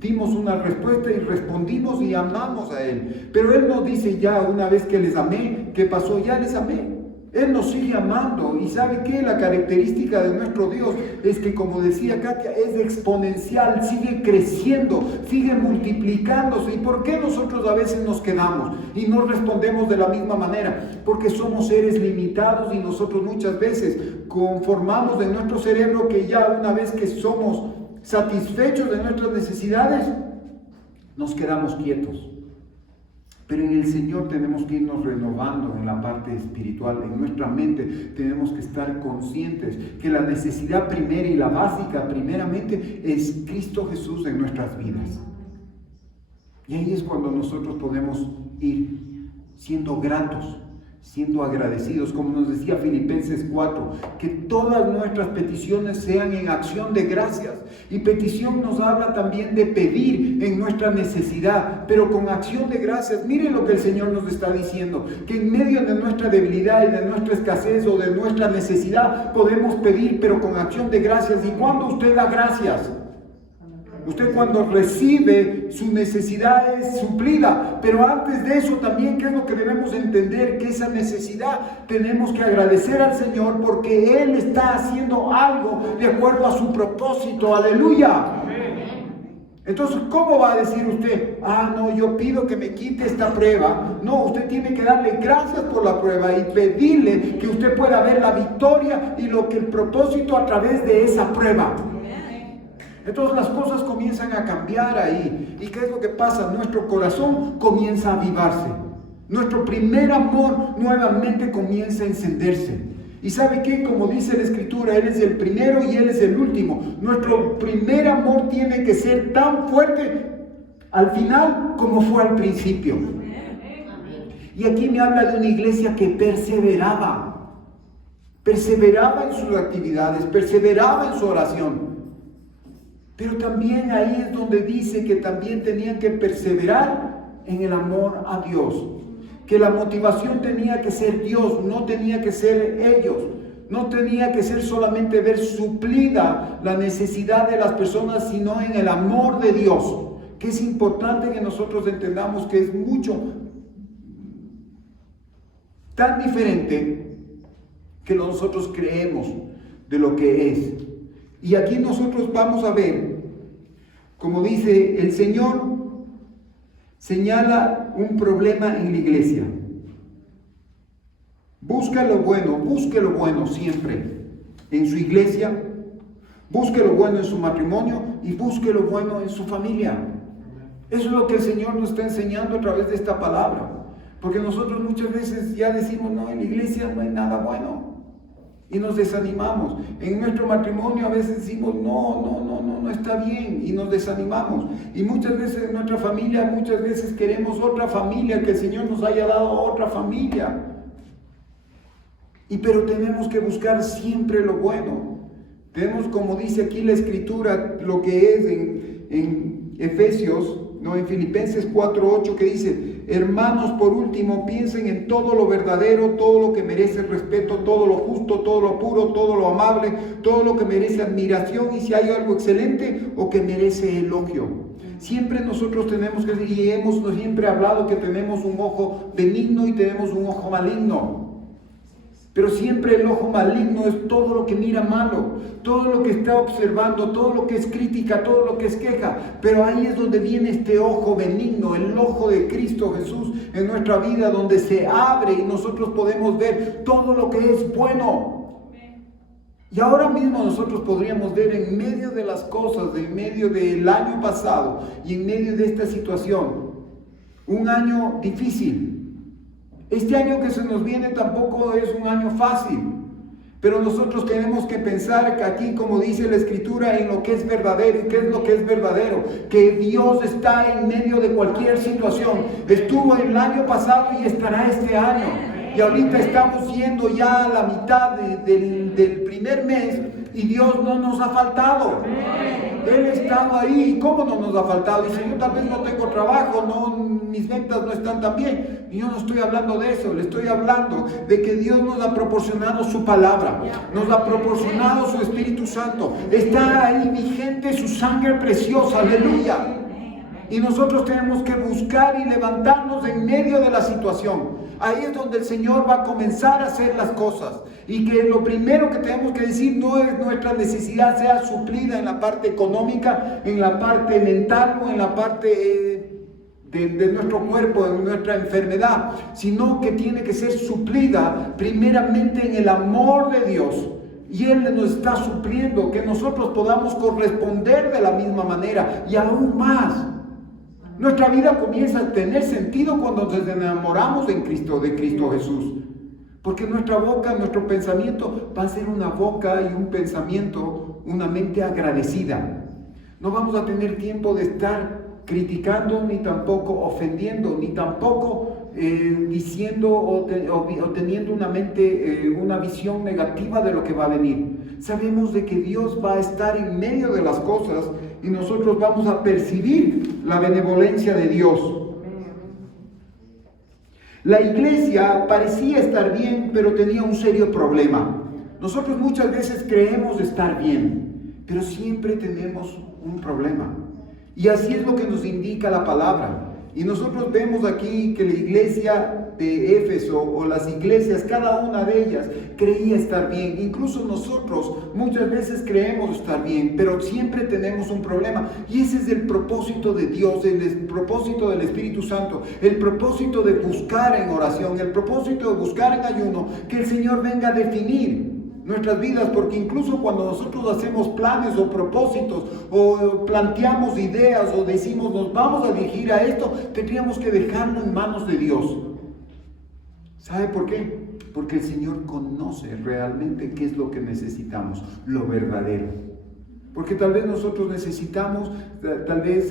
dimos una respuesta y respondimos y amamos a Él. Pero Él nos dice ya una vez que les amé, ¿qué pasó? Ya les amé. Él nos sigue amando y ¿sabe qué? La característica de nuestro Dios es que, como decía Katia, es exponencial, sigue creciendo, sigue multiplicándose. ¿Y por qué nosotros a veces nos quedamos y no respondemos de la misma manera? Porque somos seres limitados y nosotros muchas veces conformamos en nuestro cerebro que ya una vez que somos satisfechos de nuestras necesidades, nos quedamos quietos. Pero en el Señor tenemos que irnos renovando en la parte espiritual, en nuestra mente tenemos que estar conscientes que la necesidad primera y la básica primeramente es Cristo Jesús en nuestras vidas. Y ahí es cuando nosotros podemos ir siendo gratos, siendo agradecidos, como nos decía Filipenses 4, que todas nuestras peticiones sean en acción de gracias. Y petición nos habla también de pedir en nuestra necesidad, pero con acción de gracias. Miren lo que el Señor nos está diciendo, que en medio de nuestra debilidad y de nuestra escasez o de nuestra necesidad podemos pedir, pero con acción de gracias. ¿Y cuándo usted da gracias? Usted cuando recibe su necesidad es suplida, pero antes de eso también, ¿qué es lo que debemos entender? Que esa necesidad tenemos que agradecer al Señor porque Él está haciendo algo de acuerdo a su propósito, aleluya. Entonces, ¿cómo va a decir usted? No, yo pido que me quite esta prueba. No, usted tiene que darle gracias por la prueba y pedirle que usted pueda ver la victoria y lo que el propósito a través de esa prueba. Entonces las cosas comienzan a cambiar ahí. ¿Y qué es lo que pasa? Nuestro corazón comienza a avivarse. Nuestro primer amor nuevamente comienza a encenderse. ¿Y sabe qué? Como dice la Escritura, Él es el primero y Él es el último. Nuestro primer amor tiene que ser tan fuerte al final como fue al principio. Y aquí me habla de una iglesia que perseveraba. Perseveraba en sus actividades, perseveraba en su oración. Pero también ahí es donde dice que también tenían que perseverar en el amor a Dios. Que la motivación tenía que ser Dios, no tenía que ser ellos. No tenía que ser solamente ver suplida la necesidad de las personas, sino en el amor de Dios. Que es importante que nosotros entendamos que es mucho, tan diferente que nosotros creemos de lo que es. Y aquí nosotros vamos a ver, como dice el Señor, señala un problema en la iglesia. Busque lo bueno siempre en su iglesia, busque lo bueno en su matrimonio y busque lo bueno en su familia. Eso es lo que el Señor nos está enseñando a través de esta palabra. Porque nosotros muchas veces ya decimos, no, en la iglesia no hay nada bueno. Y nos desanimamos. En nuestro matrimonio a veces decimos, no está bien. Y nos desanimamos. Y muchas veces en nuestra familia, muchas veces queremos otra familia, que el Señor nos haya dado otra familia. Pero tenemos que buscar siempre lo bueno. Tenemos, como dice aquí la Escritura, lo que es en Efesios, no, en Filipenses 4:8, que dice, Hermanos, por último, piensen en todo lo verdadero, todo lo que merece respeto, todo lo justo, todo lo puro, todo lo amable, todo lo que merece admiración y si hay algo excelente o que merece elogio. Siempre nosotros tenemos que, y hemos siempre hablado que tenemos un ojo benigno y tenemos un ojo maligno. Pero siempre el ojo maligno es todo lo que mira malo, todo lo que está observando, todo lo que es crítica, todo lo que es queja. Pero ahí es donde viene este ojo benigno, el ojo de Cristo Jesús en nuestra vida, donde se abre y nosotros podemos ver todo lo que es bueno. Y ahora mismo nosotros podríamos ver en medio de las cosas, en medio del año pasado y en medio de esta situación, un año difícil. Este año que se nos viene tampoco es un año fácil, pero nosotros tenemos que pensar que aquí, como dice la Escritura, en lo que es verdadero. ¿Y qué es lo que es verdadero? Que Dios está en medio de cualquier situación. Estuvo el año pasado y estará este año. Y ahorita estamos yendo ya a la mitad del primer mes y Dios no nos ha faltado. Él ha estado ahí. ¿Cómo no nos ha faltado? Dice, yo tal vez no tengo trabajo, mis ventas no están tan bien. Y yo no estoy hablando de eso, le estoy hablando de que Dios nos ha proporcionado su palabra, nos ha proporcionado su Espíritu Santo. Está ahí vigente su sangre preciosa, aleluya. Y nosotros tenemos que buscar y levantarnos en medio de la situación. Ahí es donde el Señor va a comenzar a hacer las cosas. Y que lo primero que tenemos que decir no es nuestra necesidad sea suplida en la parte económica, en la parte mental o en la parte de nuestro cuerpo, en nuestra enfermedad, sino que tiene que ser suplida primeramente en el amor de Dios. Y Él nos está supliendo que nosotros podamos corresponder de la misma manera y aún más. Nuestra vida comienza a tener sentido cuando nos enamoramos de Cristo Jesús. Porque nuestra boca, nuestro pensamiento va a ser una boca y un pensamiento, una mente agradecida. No vamos a tener tiempo de estar criticando, ni tampoco ofendiendo, ni tampoco diciendo o teniendo una mente, una visión negativa de lo que va a venir. Sabemos de que Dios va a estar en medio de las cosas y nosotros vamos a percibir la benevolencia de Dios. La iglesia parecía estar bien, pero tenía un serio problema. Nosotros muchas veces creemos estar bien, pero siempre tenemos un problema. Y así es lo que nos indica la palabra. Y nosotros vemos aquí que la iglesia de Éfeso o las iglesias, cada una de ellas creía estar bien. Incluso nosotros muchas veces creemos estar bien, pero siempre tenemos un problema. Y ese es el propósito de Dios, el propósito del Espíritu Santo, el propósito de buscar en oración, el propósito de buscar en ayuno, que el Señor venga a definir nuestras vidas, porque incluso cuando nosotros hacemos planes o propósitos o planteamos ideas o decimos nos vamos a dirigir a esto, tendríamos que dejarlo en manos de Dios. ¿Sabe por qué? Porque el Señor conoce realmente qué es lo que necesitamos, lo verdadero. Porque tal vez nosotros necesitamos, tal vez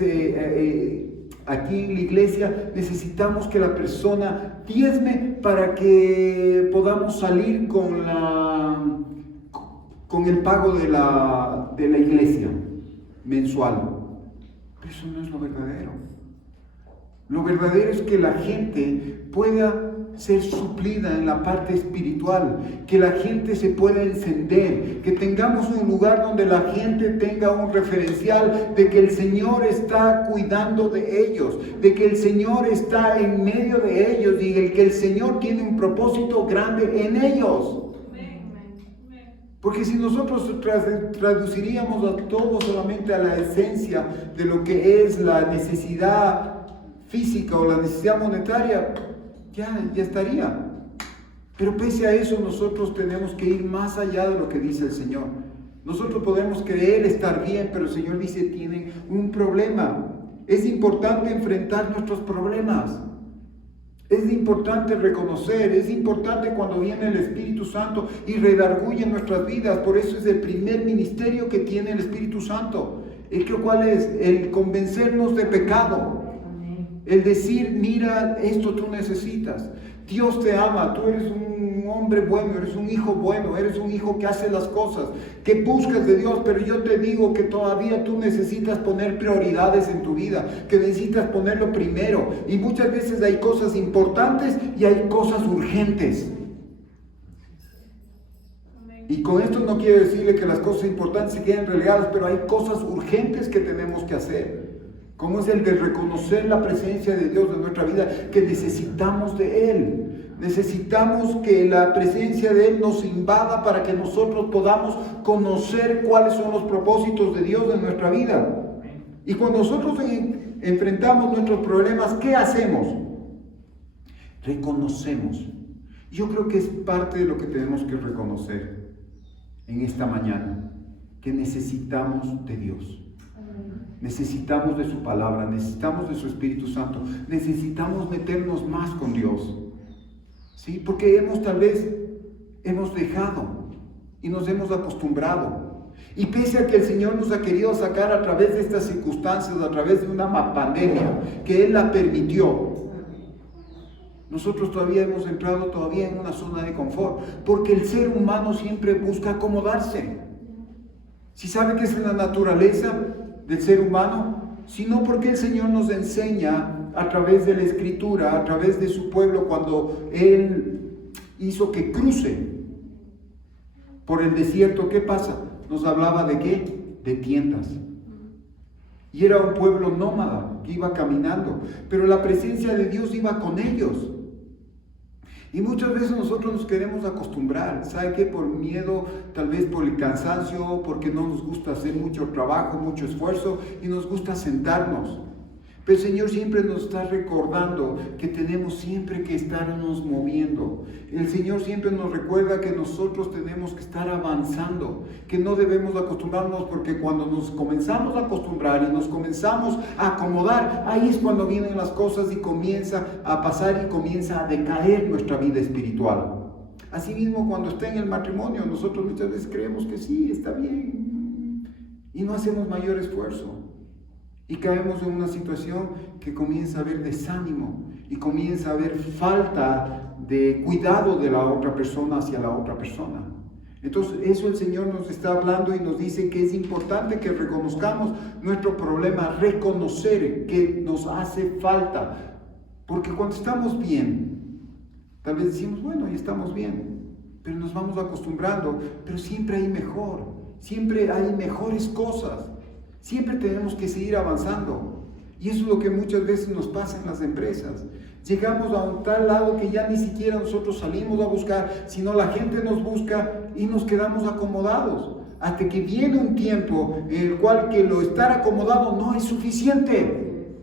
aquí en la iglesia necesitamos que la persona diezme para que podamos salir con el pago de la iglesia mensual. Pero eso no es lo verdadero. Lo verdadero es que la gente pueda ser suplida en la parte espiritual, que la gente se pueda encender, que tengamos un lugar donde la gente tenga un referencial de que el Señor está cuidando de ellos, de que el Señor está en medio de ellos y que el Señor tiene un propósito grande en ellos. Porque si nosotros traduciríamos a todo solamente a la esencia de lo que es la necesidad física o la necesidad monetaria, ya estaría. Pero pese a eso nosotros tenemos que ir más allá de lo que dice el Señor. Nosotros podemos creer estar bien, pero el Señor dice tienen un problema. Es importante enfrentar nuestros problemas. Es importante reconocer, es importante cuando viene el Espíritu Santo y redarguye nuestras vidas. Por eso es el primer ministerio que tiene el Espíritu Santo. ¿Cuál es? El convencernos de pecado. El decir, mira, esto tú necesitas. Dios te ama, tú eres un hombre bueno, eres un hijo bueno, eres un hijo que hace las cosas, que buscas de Dios, pero yo te digo que todavía tú necesitas poner prioridades en tu vida, que necesitas ponerlo primero. Y muchas veces hay cosas importantes y hay cosas urgentes. Y con esto no quiero decirle que las cosas importantes se queden relegadas, pero hay cosas urgentes que tenemos que hacer, como es el de reconocer la presencia de Dios en nuestra vida, que necesitamos de Él. Necesitamos que la presencia de Él nos invada para que nosotros podamos conocer cuáles son los propósitos de Dios en nuestra vida. Y cuando nosotros enfrentamos nuestros problemas, ¿qué hacemos? Reconocemos. Yo creo que es parte de lo que tenemos que reconocer en esta mañana, que necesitamos de Dios. Necesitamos de su palabra, necesitamos de su Espíritu Santo, necesitamos meternos más con Dios. ¿Sí? Porque tal vez hemos dejado y nos hemos acostumbrado. Y pese a que el Señor nos ha querido sacar a través de estas circunstancias, a través de una pandemia, que Él la permitió, nosotros todavía hemos entrado en una zona de confort, porque el ser humano siempre busca acomodarse. ¿Sí sabe qué es la naturaleza del ser humano? Sino porque el Señor nos enseña a través de la Escritura, a través de su pueblo, cuando Él hizo que cruce por el desierto. ¿Qué pasa? Nos hablaba de ¿qué? De tiendas. Y era un pueblo nómada que iba caminando, pero la presencia de Dios iba con ellos. Y muchas veces nosotros nos queremos acostumbrar, ¿sabe qué? Por miedo, tal vez por el cansancio, porque no nos gusta hacer mucho trabajo, mucho esfuerzo, y nos gusta sentarnos. Pero el Señor siempre nos está recordando que tenemos siempre que estarnos moviendo. El Señor siempre nos recuerda que nosotros tenemos que estar avanzando, que no debemos acostumbrarnos, porque cuando nos comenzamos a acostumbrar y nos comenzamos a acomodar, ahí es cuando vienen las cosas y comienza a pasar y comienza a decaer nuestra vida espiritual. Asimismo, cuando está en el matrimonio, nosotros muchas veces creemos que sí, está bien, y no hacemos mayor esfuerzo. Y caemos en una situación que comienza a haber desánimo y comienza a haber falta de cuidado de la otra persona hacia la otra persona. Entonces, eso el Señor nos está hablando y nos dice que es importante que reconozcamos nuestro problema, reconocer que nos hace falta. Porque cuando estamos bien, tal vez decimos, bueno, ya estamos bien, pero nos vamos acostumbrando, pero siempre hay mejor, siempre hay mejores cosas. Siempre tenemos que seguir avanzando. Y eso es lo que muchas veces nos pasa en las empresas. Llegamos a un tal lado que ya ni siquiera nosotros salimos a buscar, sino la gente nos busca y nos quedamos acomodados. Hasta que viene un tiempo en el cual que lo estar acomodado no es suficiente.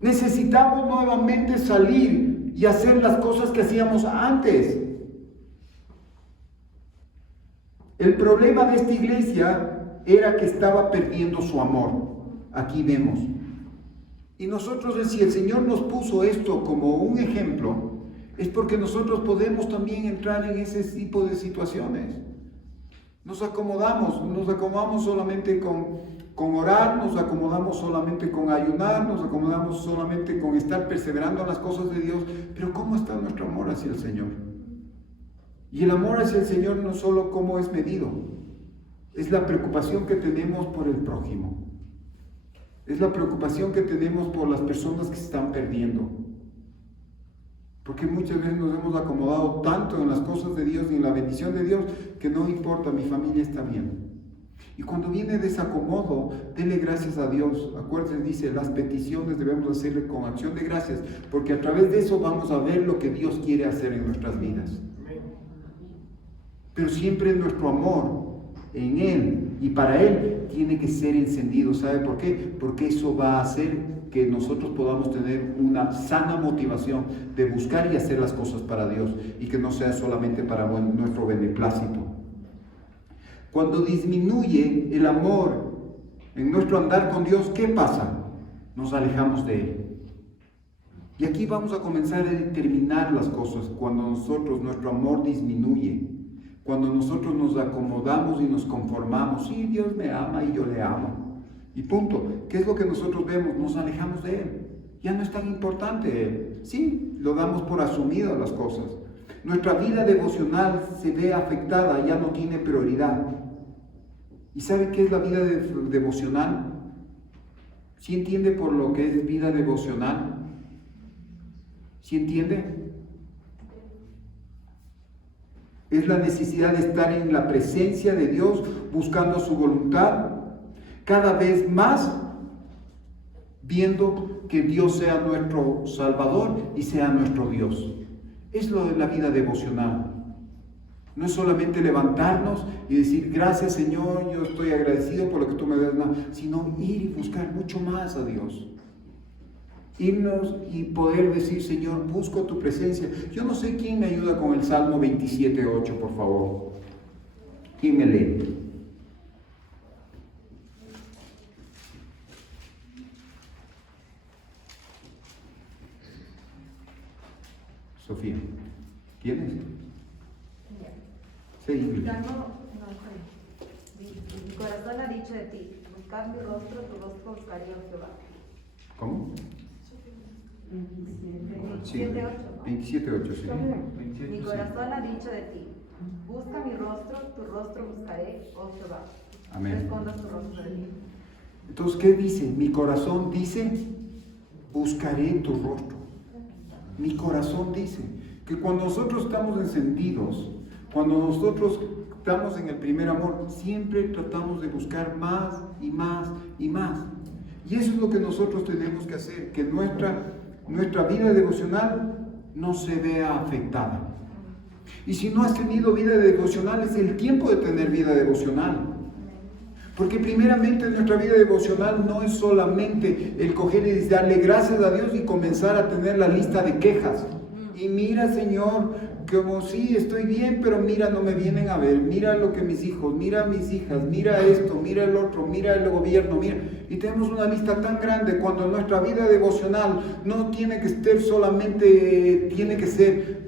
Necesitamos nuevamente salir y hacer las cosas que hacíamos antes. El problema de esta iglesia era que estaba perdiendo su amor. Aquí vemos. Y nosotros, si el Señor nos puso esto como un ejemplo, es porque nosotros podemos también entrar en ese tipo de situaciones. Nos acomodamos solamente con orar, nos acomodamos solamente con ayunar, nos acomodamos solamente con estar perseverando en las cosas de Dios. Pero ¿cómo está nuestro amor hacia el Señor? Y el amor hacia el Señor no solo cómo es medido, es la preocupación que tenemos por el prójimo. Es la preocupación que tenemos por las personas que se están perdiendo. Porque muchas veces nos hemos acomodado tanto en las cosas de Dios y en la bendición de Dios que no importa, mi familia está bien. Y cuando viene desacomodo, dele gracias a Dios. Acuérdense, dice, las peticiones debemos hacerle con acción de gracias, porque a través de eso vamos a ver lo que Dios quiere hacer en nuestras vidas. Pero siempre nuestro amor en Él y para Él tiene que ser encendido. ¿Sabe por qué? Porque eso va a hacer que nosotros podamos tener una sana motivación de buscar y hacer las cosas para Dios y que no sea solamente para nuestro beneplácito. Cuando disminuye el amor en nuestro andar con Dios, ¿qué pasa? Nos alejamos de Él. Y aquí vamos a comenzar a determinar las cosas cuando nuestro amor disminuye. Cuando nosotros nos acomodamos y nos conformamos, sí, Dios me ama y yo le amo. Y punto. ¿Qué es lo que nosotros vemos? Nos alejamos de Él. Ya no es tan importante Él. Sí, lo damos por asumido las cosas. nuestra vida devocional se ve afectada, ya no tiene prioridad. ¿Y sabe qué es la vida devocional? ¿Sí entiende por lo que es vida devocional? ¿Sí entiende? Es la necesidad de estar en la presencia de Dios, buscando su voluntad, cada vez más viendo que Dios sea nuestro Salvador y sea nuestro Dios. Es lo de la vida devocional. No es solamente levantarnos y decir, gracias Señor, yo estoy agradecido por lo que tú me das, sino ir y buscar mucho más a Dios. Irnos y poder decir, Señor, busco tu presencia. Yo no sé quién me ayuda con el Salmo 27:8, por favor. ¿Quién me lee? Sofía. ¿Quién es? Sí, Ingrid. Mi corazón ha dicho de ti, buscar mi rostro, tu rostro buscaré, oh Jehová. ¿Cómo? 27:8. 27:8, sí. Mi corazón ha dicho de ti, busca mi rostro, tu rostro buscaré, oh Jehová. Amén. No escondas tu rostro de mí. Entonces, ¿qué dice? Mi corazón dice, buscaré tu rostro. Mi corazón dice que cuando nosotros estamos encendidos, cuando nosotros estamos en el primer amor, siempre tratamos de buscar más y más y más. Y eso es lo que nosotros tenemos que hacer, que nuestra vida devocional no se vea afectada. Y si no has tenido vida devocional, es el tiempo de tener vida devocional. Porque primeramente nuestra vida devocional no es solamente el coger y darle gracias a Dios y comenzar a tener la lista de quejas. Y mira, Señor, como sí, estoy bien, pero mira, no me vienen a ver. Mira lo que mis hijos, mira mis hijas, mira esto, mira el otro, mira el gobierno, mira. Y tenemos una lista tan grande cuando nuestra vida devocional no tiene que ser solamente, tiene que ser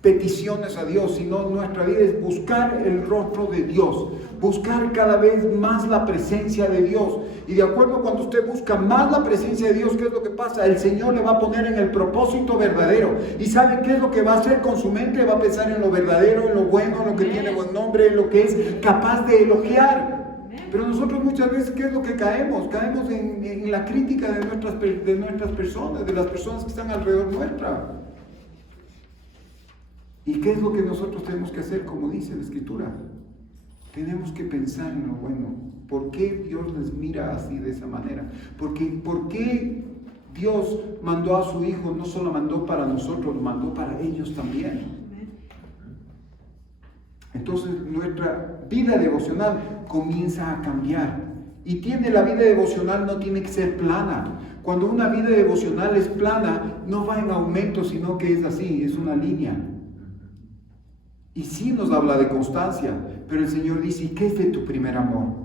peticiones a Dios, sino nuestra vida es buscar el rostro de Dios, buscar cada vez más la presencia de Dios. Y de acuerdo cuando usted busca más la presencia de Dios, ¿qué es lo que pasa? El Señor le va a poner en el propósito verdadero. ¿Y sabe qué es lo que va a hacer con su mente? Va a pensar en lo verdadero, en lo bueno, en lo que tiene buen nombre, en lo que es capaz de elogiar. Pero nosotros muchas veces, ¿qué es lo que caemos? Caemos en la crítica de nuestras personas, de las personas que están alrededor nuestra. ¿Y qué es lo que nosotros tenemos que hacer? Como dice la Escritura, tenemos que pensar en lo bueno. ¿Por qué Dios les mira así, de esa manera? ¿Por qué Dios mandó a su Hijo? No solo mandó para nosotros, mandó para ellos también. Entonces nuestra vida devocional comienza a cambiar. Y la vida devocional no tiene que ser plana. Cuando una vida devocional es plana, no va en aumento, sino que es así, es una línea. Y sí nos habla de constancia, pero el Señor dice, ¿y qué es de tu primer amor?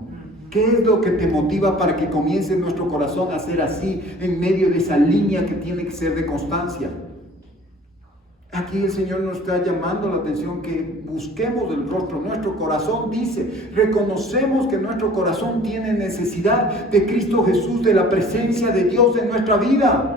¿Qué es lo que te motiva para que comience nuestro corazón a ser así, en medio de esa línea que tiene que ser de constancia? Aquí el Señor nos está llamando la atención que busquemos el rostro. Nuestro corazón dice, reconocemos que nuestro corazón tiene necesidad de Cristo Jesús, de la presencia de Dios en nuestra vida.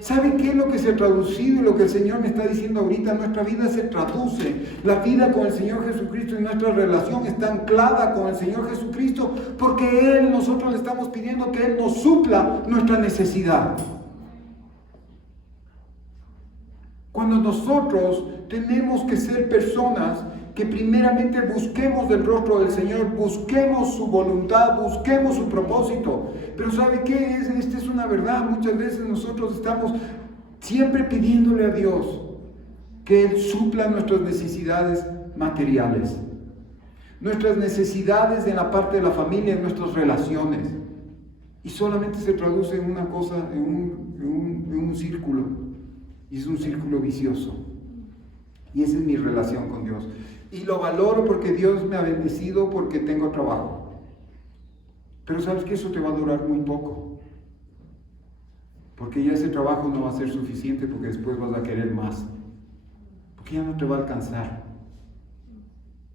¿Saben qué es lo que se ha traducido y lo que el Señor me está diciendo ahorita? Nuestra vida se traduce. La vida con el Señor Jesucristo y nuestra relación está anclada con el Señor Jesucristo porque nosotros le estamos pidiendo que Él nos supla nuestra necesidad. Cuando nosotros tenemos que ser personas que primeramente busquemos el rostro del Señor, busquemos su voluntad, busquemos su propósito. Pero ¿sabe qué? Esta es una verdad. Muchas veces nosotros estamos siempre pidiéndole a Dios que Él supla nuestras necesidades materiales, nuestras necesidades en la parte de la familia, en nuestras relaciones. Y solamente se traduce en una cosa, en un círculo. Y es un círculo vicioso. Y esa es mi relación con Dios. Y lo valoro porque Dios me ha bendecido, porque tengo trabajo. Pero sabes que eso te va a durar muy poco. Porque ya ese trabajo no va a ser suficiente, porque después vas a querer más. Porque ya no te va a alcanzar.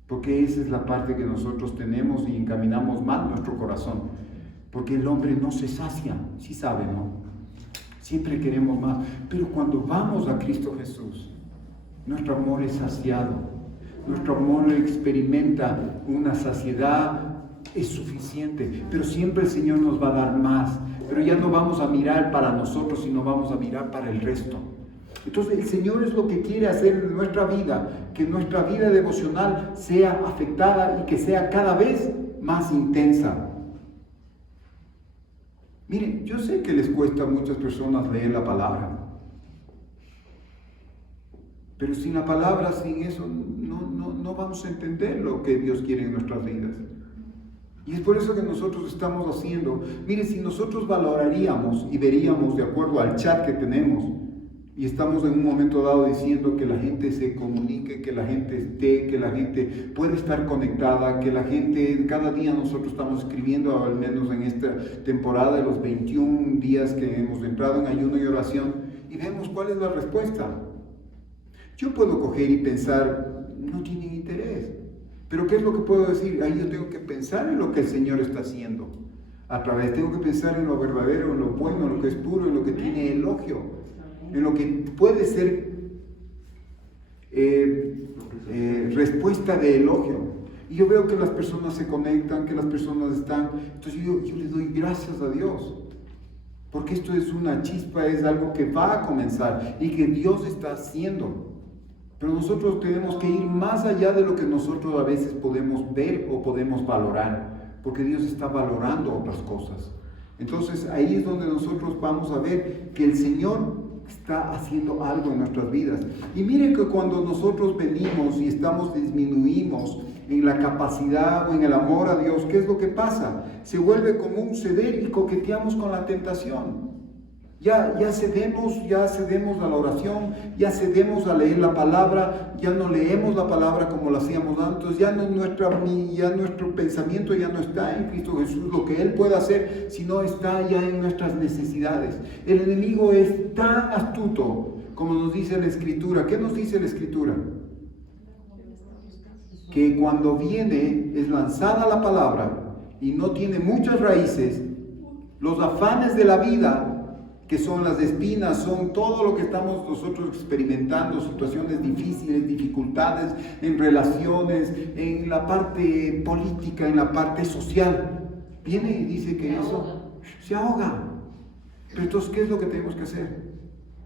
Porque esa es la parte que nosotros tenemos y encaminamos mal nuestro corazón. Porque el hombre no se sacia, sí sabe, ¿no? Siempre queremos más. Pero cuando vamos a Cristo Jesús, nuestro amor es saciado. Nuestro amor experimenta una saciedad, es suficiente, pero siempre el Señor nos va a dar más. Pero ya no vamos a mirar para nosotros, sino vamos a mirar para el resto. Entonces el Señor es lo que quiere hacer en nuestra vida, que nuestra vida devocional sea afectada y que sea cada vez más intensa. Miren, yo sé que les cuesta a muchas personas leer la palabra, pero sin la palabra, sin eso, no vamos a entender lo que Dios quiere en nuestras vidas. Y es por eso que nosotros estamos haciendo. Miren, si nosotros valoraríamos y veríamos de acuerdo al chat que tenemos, y estamos en un momento dado diciendo que la gente se comunique, que la gente esté, que la gente pueda estar conectada, que la gente, cada día nosotros estamos escribiendo, al menos en esta temporada de los 21 días que hemos entrado en ayuno y oración, y vemos cuál es la respuesta. Yo puedo coger y pensar, no tienen interés. Pero ¿qué es lo que puedo decir? Ahí yo tengo que pensar en lo que el Señor está haciendo. A través, tengo que pensar en lo verdadero, en lo bueno, en lo que es puro, en lo que tiene elogio, en lo que puede ser respuesta de elogio. Y yo veo que las personas se conectan, que las personas están. Entonces yo le doy gracias a Dios. Porque esto es una chispa, es algo que va a comenzar y que Dios está haciendo. Pero nosotros tenemos que ir más allá de lo que nosotros a veces podemos ver o podemos valorar, porque Dios está valorando otras cosas. Entonces ahí es donde nosotros vamos a ver que el Señor está haciendo algo en nuestras vidas. Y miren que cuando nosotros venimos y disminuimos en la capacidad o en el amor a Dios, ¿qué es lo que pasa? Se vuelve como un ceder y coqueteamos con la tentación. Ya cedemos a la oración, ya cedemos a leer la palabra, ya no leemos la palabra como lo hacíamos antes, ya nuestro pensamiento ya no está en Cristo Jesús, lo que Él puede hacer, sino está ya en nuestras necesidades. El enemigo es tan astuto, como nos dice la Escritura. ¿Qué nos dice la Escritura? Que cuando viene es lanzada la palabra y no tiene muchas raíces, los afanes de la vida, que son las espinas, son todo lo que estamos nosotros experimentando, situaciones difíciles, dificultades en relaciones, en la parte política, en la parte social. Viene y dice que eso se ahoga. Pero entonces, ¿qué es lo que tenemos que hacer?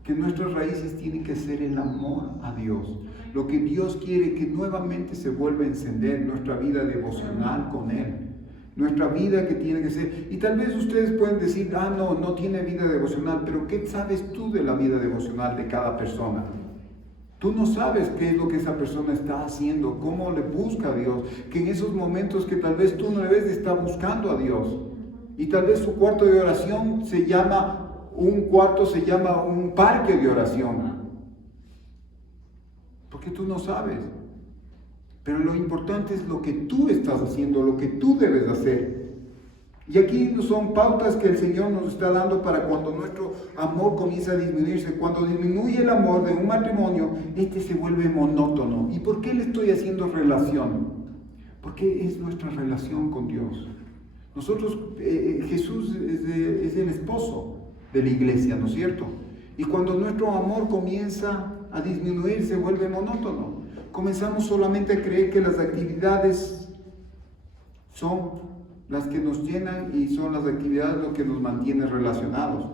Que nuestras raíces tienen que ser el amor a Dios. Lo que Dios quiere que nuevamente se vuelva a encender nuestra vida devocional con Él. Nuestra vida que tiene que ser. Y tal vez ustedes pueden decir, no tiene vida devocional, pero ¿qué sabes tú de la vida devocional de cada persona? Tú no sabes qué es lo que esa persona está haciendo, cómo le busca a Dios, que en esos momentos que tal vez tú no debes de estar buscando a Dios. Y tal vez su cuarto de oración se llama un parque de oración. Porque tú no sabes. Pero lo importante es lo que tú estás haciendo, lo que tú debes hacer. Y aquí son pautas que el Señor nos está dando para cuando nuestro amor comienza a disminuirse. Cuando disminuye el amor de un matrimonio, se vuelve monótono. ¿Y por qué le estoy haciendo relación? Porque es nuestra relación con Dios. Nosotros, Jesús es el esposo de la iglesia, ¿no es cierto? Y cuando nuestro amor comienza a disminuir, se vuelve monótono. Comenzamos solamente a creer que las actividades son las que nos llenan y son las actividades lo que nos mantiene relacionados.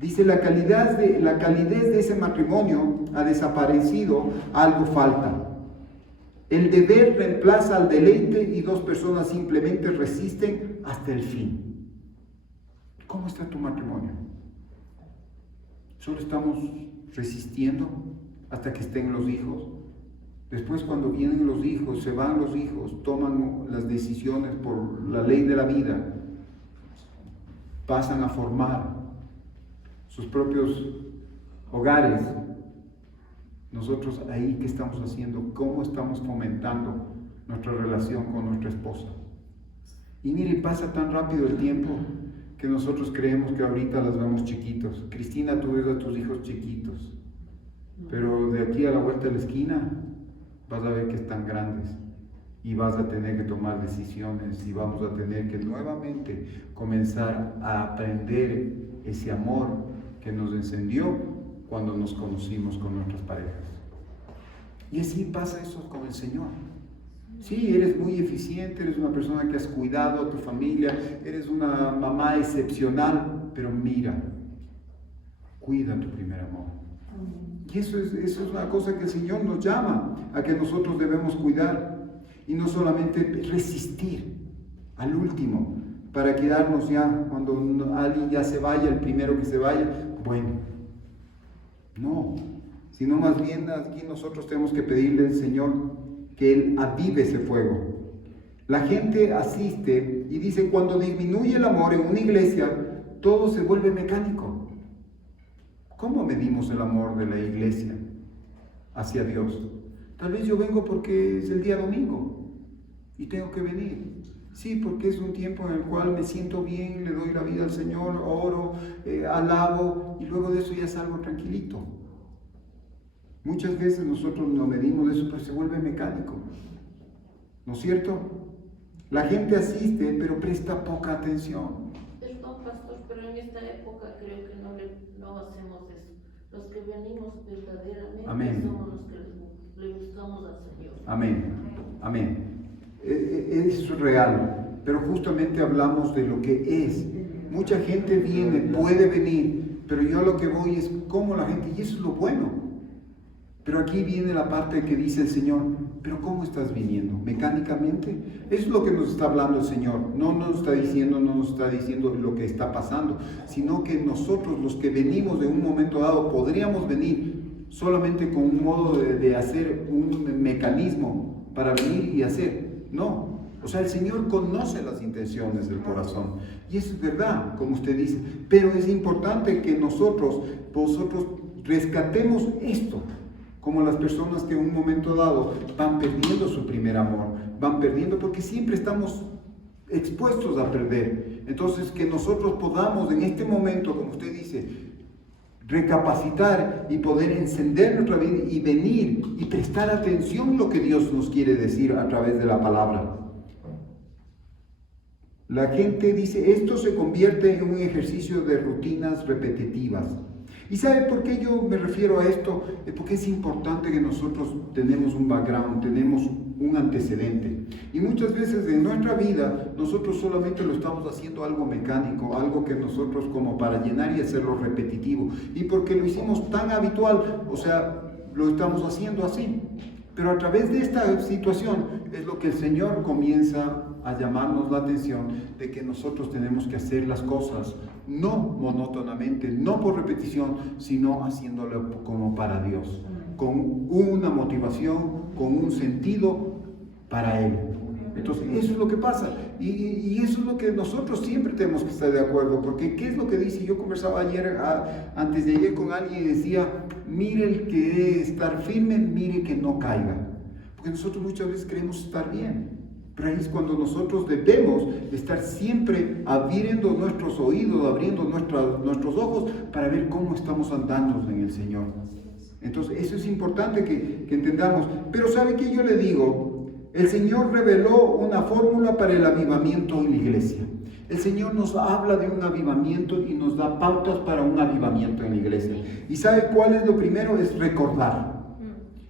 Dice, la calidez de ese matrimonio ha desaparecido, algo falta. El deber reemplaza al deleite y dos personas simplemente resisten hasta el fin. ¿Cómo está tu matrimonio? ¿Solo estamos resistiendo hasta que estén los hijos? Después, cuando vienen los hijos, se van los hijos, toman las decisiones por la ley de la vida, pasan a formar sus propios hogares. Nosotros ahí, ¿qué estamos haciendo? ¿Cómo estamos fomentando nuestra relación con nuestra esposa? Y mire, pasa tan rápido el tiempo que nosotros creemos que ahorita las vemos chiquitos. Cristina, tú ves a tus hijos chiquitos, pero de aquí a la vuelta de la esquina vas a ver que están grandes y vas a tener que tomar decisiones y vamos a tener que nuevamente comenzar a aprender ese amor que nos encendió cuando nos conocimos con nuestras parejas. Y así pasa eso con el Señor. Sí, eres muy eficiente, eres una persona que has cuidado a tu familia, eres una mamá excepcional, pero mira, cuida tu primer amor. Y eso es una cosa que el Señor nos llama a que nosotros debemos cuidar y no solamente resistir al último para quedarnos ya cuando alguien ya se vaya, el primero que se vaya, bueno, no, sino más bien aquí nosotros tenemos que pedirle al Señor que Él avive ese fuego. La gente asiste y dice, cuando disminuye el amor en una iglesia, todo se vuelve mecánico. ¿Cómo medimos el amor de la iglesia hacia Dios? Tal vez yo vengo porque es el día domingo y tengo que venir. Sí, porque es un tiempo en el cual me siento bien, le doy la vida al Señor, oro, alabo y luego de eso ya salgo tranquilito. Muchas veces nosotros no medimos eso, pero se vuelve mecánico. ¿No es cierto? La gente asiste, pero presta poca atención. Perdón, pastor, pero en esta época creo que no hacemos eso. Los que venimos verdaderamente Amén. somos los que le buscamos al Señor. Amén, amén. Es real, pero justamente hablamos de lo que es. Mucha gente viene, puede venir, pero yo lo que voy es cómo la gente, y eso es lo bueno. Pero aquí viene la parte que dice el Señor, pero ¿cómo estás viniendo? ¿Mecánicamente? Eso es lo que nos está hablando el Señor. No nos está diciendo lo que está pasando, sino que nosotros, los que venimos de un momento dado, podríamos venir solamente con un modo de hacer un mecanismo para venir y hacer. No. O sea, el Señor conoce las intenciones del corazón. Y eso es verdad, como usted dice. Pero es importante que vosotros rescatemos esto. Como las personas que en un momento dado van perdiendo su primer amor, van perdiendo porque siempre estamos expuestos a perder. Entonces que nosotros podamos en este momento, como usted dice, recapacitar y poder encender nuestra vida y venir y prestar atención a lo que Dios nos quiere decir a través de la palabra. La gente dice, esto se convierte en un ejercicio de rutinas repetitivas. ¿Y sabe por qué yo me refiero a esto? Porque es importante que nosotros tenemos un background, tenemos un antecedente. Y muchas veces en nuestra vida nosotros solamente lo estamos haciendo algo mecánico, algo que nosotros como para llenar y hacerlo repetitivo. Y porque lo hicimos tan habitual, o sea, lo estamos haciendo así. Pero a través de esta situación es lo que el Señor comienza a llamarnos la atención de que nosotros tenemos que hacer las cosas no monótonamente, no por repetición, sino haciéndolo como para Dios, con una motivación, con un sentido para Él. Entonces, eso es lo que pasa y eso es lo que nosotros siempre tenemos que estar de acuerdo, porque ¿qué es lo que dice? Yo conversaba antes de ayer con alguien y decía, mire el que debe estar firme, mire que no caiga, porque nosotros muchas veces queremos estar bien. Pero ahí es cuando nosotros debemos estar siempre abriendo nuestros oídos, abriendo nuestros ojos para ver cómo estamos andando en el Señor. Entonces, eso es importante que entendamos. Pero ¿sabe qué yo le digo? El Señor reveló una fórmula para el avivamiento en la iglesia. El Señor nos habla de un avivamiento y nos da pautas para un avivamiento en la iglesia. ¿Y sabe cuál es lo primero? Es recordar.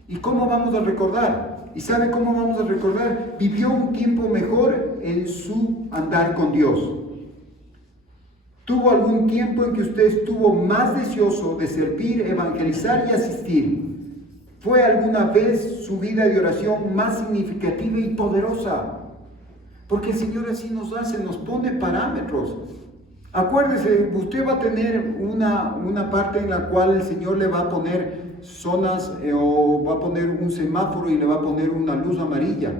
¿Y cómo vamos a recordar? ¿Y sabe cómo vamos a recordar? Vivió un tiempo mejor en su andar con Dios. ¿Tuvo algún tiempo en que usted estuvo más deseoso de servir, evangelizar y asistir? ¿Fue alguna vez su vida de oración más significativa y poderosa? Porque el Señor así nos hace, nos pone parámetros. Acuérdese, usted va a tener una parte en la cual el Señor le va a poner zonas o va a poner un semáforo y le va a poner una luz amarilla.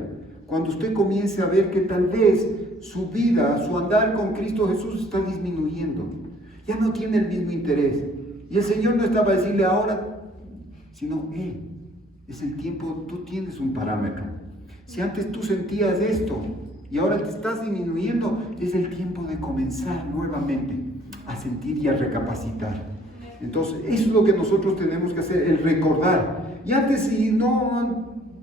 Cuando usted comience a ver que tal vez su vida, su andar con Cristo Jesús está disminuyendo, ya no tiene el mismo interés. Y el Señor no está para decirle ahora, sino, es el tiempo, tú tienes un parámetro. Si antes tú sentías esto y ahora te estás disminuyendo, es el tiempo de comenzar nuevamente a sentir y a recapacitar. Entonces, eso es lo que nosotros tenemos que hacer, el recordar. Y antes,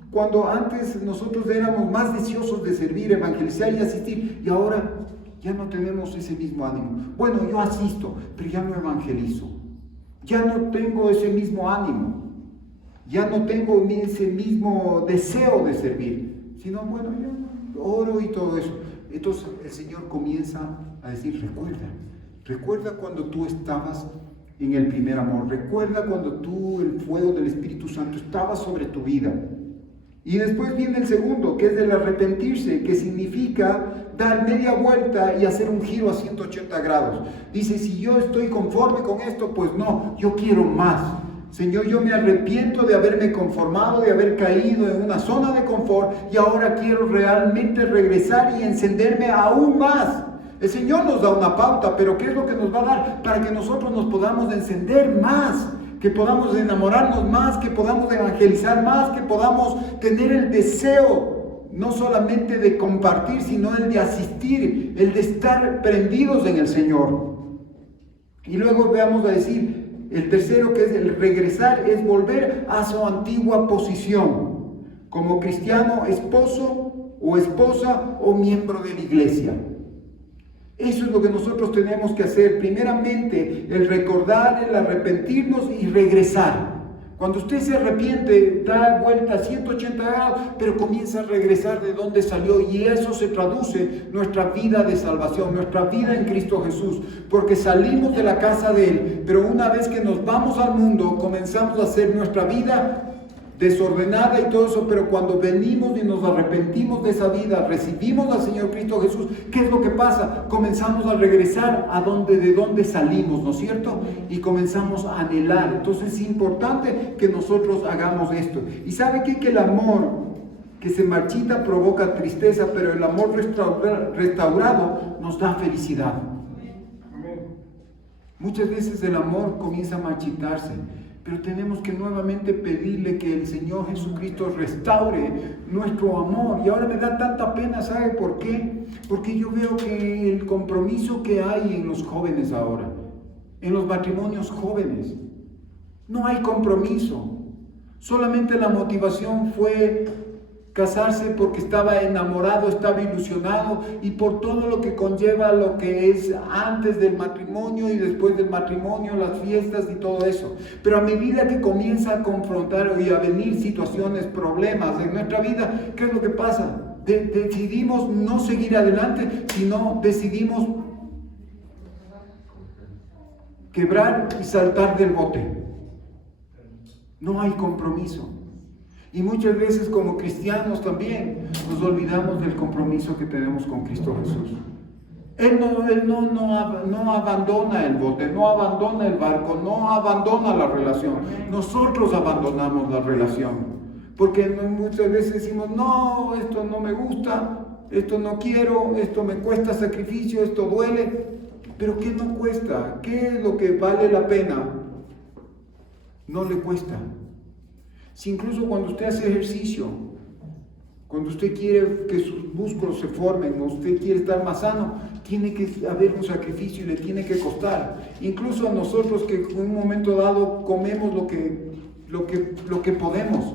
cuando antes nosotros éramos más deseosos de servir, evangelizar y asistir, y ahora ya no tenemos ese mismo ánimo. Bueno, yo asisto, pero ya no evangelizo. Ya no tengo ese mismo ánimo. Ya no tengo ese mismo deseo de servir, sino bueno, yo oro y todo eso. Entonces el Señor comienza a decir, recuerda cuando tú estabas en el primer amor, recuerda cuando tú, el fuego del Espíritu Santo estaba sobre tu vida. Y después viene el segundo, que es el arrepentirse, que significa dar media vuelta y hacer un giro a 180 grados. Dice, si yo estoy conforme con esto, pues no, yo quiero más. Señor, yo me arrepiento de haberme conformado, de haber caído en una zona de confort y ahora quiero realmente regresar y encenderme aún más. El Señor nos da una pauta, pero ¿qué es lo que nos va a dar? Para que nosotros nos podamos encender más, que podamos enamorarnos más, que podamos evangelizar más, que podamos tener el deseo no solamente de compartir, sino el de asistir, el de estar prendidos en el Señor. Y luego veamos a decir, el tercero, que es el regresar, es volver a su antigua posición, como cristiano, esposo o esposa o miembro de la iglesia. Eso es lo que nosotros tenemos que hacer. Primeramente, el recordar, el arrepentirnos y regresar. Cuando usted se arrepiente, da vuelta a 180 grados, pero comienza a regresar de donde salió. Y eso se traduce en nuestra vida de salvación, nuestra vida en Cristo Jesús. Porque salimos de la casa de Él, pero una vez que nos vamos al mundo, comenzamos a hacer nuestra vida desordenada y todo eso, pero cuando venimos y nos arrepentimos de esa vida, recibimos al Señor Cristo Jesús, ¿qué es lo que pasa? Comenzamos a regresar de donde salimos, ¿no es cierto? Y comenzamos a anhelar. Entonces es importante que nosotros hagamos esto. ¿Y sabe qué? Que el amor que se marchita provoca tristeza, pero el amor restaurado nos da felicidad. Muchas veces el amor comienza a marchitarse, pero tenemos que nuevamente pedirle que el Señor Jesucristo restaure nuestro amor. Y ahora me da tanta pena, ¿sabe por qué? Porque yo veo que el compromiso que hay en los jóvenes ahora, en los matrimonios jóvenes, no hay compromiso. Solamente la motivación fue casarse porque estaba enamorado, estaba ilusionado y por todo lo que conlleva lo que es antes del matrimonio y después del matrimonio, las fiestas y todo eso. Pero a medida que comienza a confrontar y a venir situaciones, problemas en nuestra vida, ¿qué es lo que pasa? Decidimos no seguir adelante, sino decidimos quebrar y saltar del bote. No hay compromiso. Y muchas veces como cristianos también nos olvidamos del compromiso que tenemos con Cristo Jesús. Él no abandona el bote, no abandona el barco, no abandona la relación. Nosotros abandonamos la relación. Porque muchas veces decimos, no, esto no me gusta, esto no quiero, esto me cuesta sacrificio, esto duele. Pero ¿qué no cuesta? ¿Qué es lo que vale la pena? No le cuesta. Si incluso cuando usted hace ejercicio, cuando usted quiere que sus músculos se formen, o usted quiere estar más sano, tiene que haber un sacrificio y le tiene que costar. Incluso a nosotros que en un momento dado comemos lo que podemos.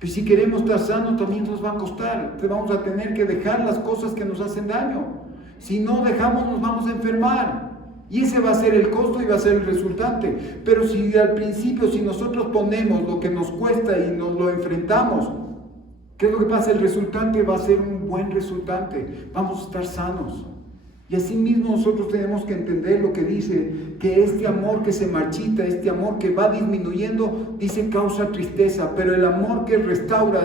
Pero si queremos estar sanos también nos va a costar. Vamos a tener que dejar las cosas que nos hacen daño. Si no dejamos nos vamos a enfermar. Y ese va a ser el costo y va a ser el resultante. Pero si al principio, si nosotros ponemos lo que nos cuesta y nos lo enfrentamos, ¿qué es lo que pasa? El resultante va a ser un buen resultante. Vamos a estar sanos. Y así mismo nosotros tenemos que entender lo que dice, que este amor que se marchita, este amor que va disminuyendo, dice causa tristeza, pero el amor que restaura,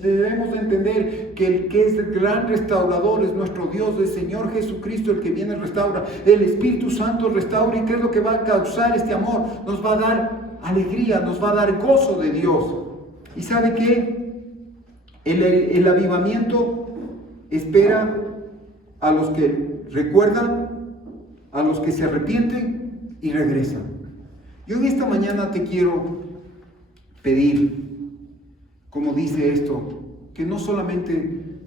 debemos entender que el que es el gran restaurador es nuestro Dios, el Señor Jesucristo, el que viene restaura, el Espíritu Santo restaura. ¿Y qué es lo que va a causar este amor? Nos va a dar alegría, nos va a dar gozo de Dios. ¿Y sabe qué? El avivamiento espera a los que recuerdan, a los que se arrepienten y regresan. Yo en esta mañana te quiero pedir, como dice esto, que no solamente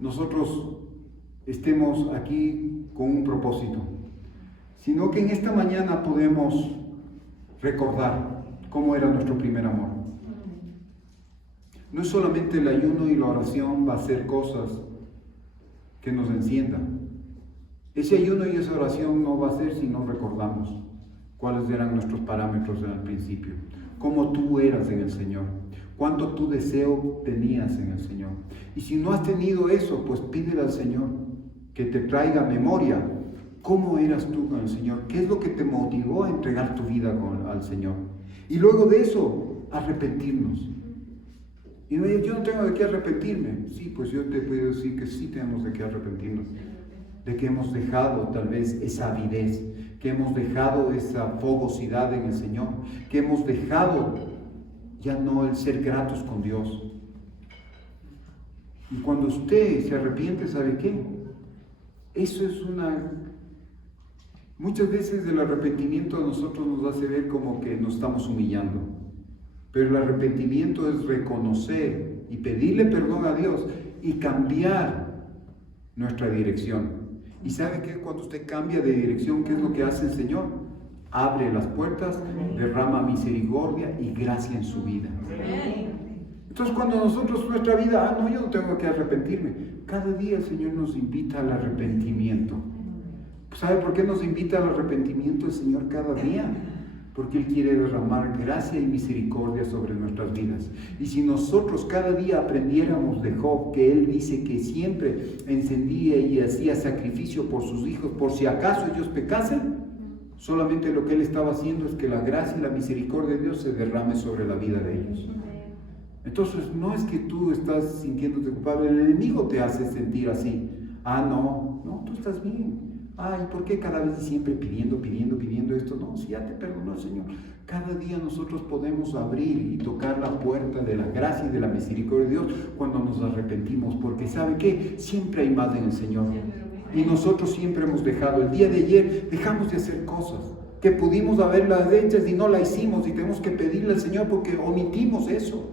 nosotros estemos aquí con un propósito, sino que en esta mañana podemos recordar cómo era nuestro primer amor. No es solamente el ayuno y la oración va a hacer cosas que nos enciendan. Ese ayuno y esa oración no va a ser si no recordamos cuáles eran nuestros parámetros al principio. cómo tú eras en el Señor, cuánto tu deseo tenías en el Señor. Y si no has tenido eso, pues pídele al Señor que te traiga memoria cómo eras tú con el Señor, qué es lo que te motivó a entregar tu vida al Señor. Y luego de eso, arrepentirnos. Y no, yo no tengo de qué arrepentirme. Sí, pues yo te puedo decir que sí tenemos de qué arrepentirnos. De que hemos dejado tal vez esa avidez, que hemos dejado esa fogosidad en el Señor, que hemos dejado ya no el ser gratos con Dios. Y cuando usted se arrepiente, ¿sabe qué? Eso es muchas veces el arrepentimiento a nosotros nos hace ver como que nos estamos humillando. Pero el arrepentimiento es reconocer y pedirle perdón a Dios y cambiar nuestra dirección. ¿Y sabe qué? Cuando usted cambia de dirección, ¿qué es lo que hace el Señor? Abre las puertas, derrama misericordia y gracia en su vida. Entonces cuando nosotros nuestra vida, no, yo no tengo que arrepentirme. Cada día el Señor nos invita al arrepentimiento. ¿Sabe por qué nos invita al arrepentimiento el Señor cada día? Porque Él quiere derramar gracia y misericordia sobre nuestras vidas. Y si nosotros cada día aprendiéramos de Job, que él dice que siempre encendía y hacía sacrificio por sus hijos, por si acaso ellos pecasen, solamente lo que él estaba haciendo es que la gracia y la misericordia de Dios se derrame sobre la vida de ellos. Entonces no es que tú estás sintiéndote culpable, el enemigo te hace sentir así. No, tú estás bien. ¿Y por qué cada vez siempre pidiendo esto? No, si ya te perdonó el Señor. Cada día nosotros podemos abrir y tocar la puerta de la gracia y de la misericordia de Dios cuando nos arrepentimos, porque ¿sabe qué? Siempre hay más en el Señor. Y nosotros siempre hemos dejado. El día de ayer dejamos de hacer cosas que pudimos haberlas hechas y no la hicimos, y tenemos que pedirle al Señor porque omitimos eso.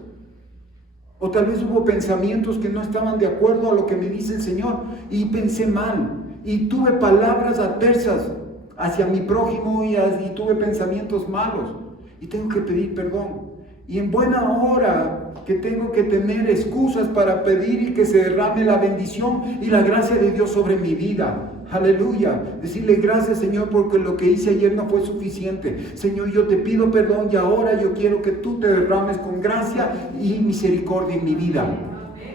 O tal vez hubo pensamientos que no estaban de acuerdo a lo que me dice el Señor y pensé mal. Y tuve palabras adversas hacia mi prójimo y tuve pensamientos malos. Y tengo que pedir perdón. Y en buena hora que tengo que tener excusas para pedir y que se derrame la bendición y la gracia de Dios sobre mi vida. Aleluya. Decirle gracias, Señor, porque lo que hice ayer no fue suficiente. Señor, yo te pido perdón y ahora yo quiero que tú te derrames con gracia y misericordia en mi vida.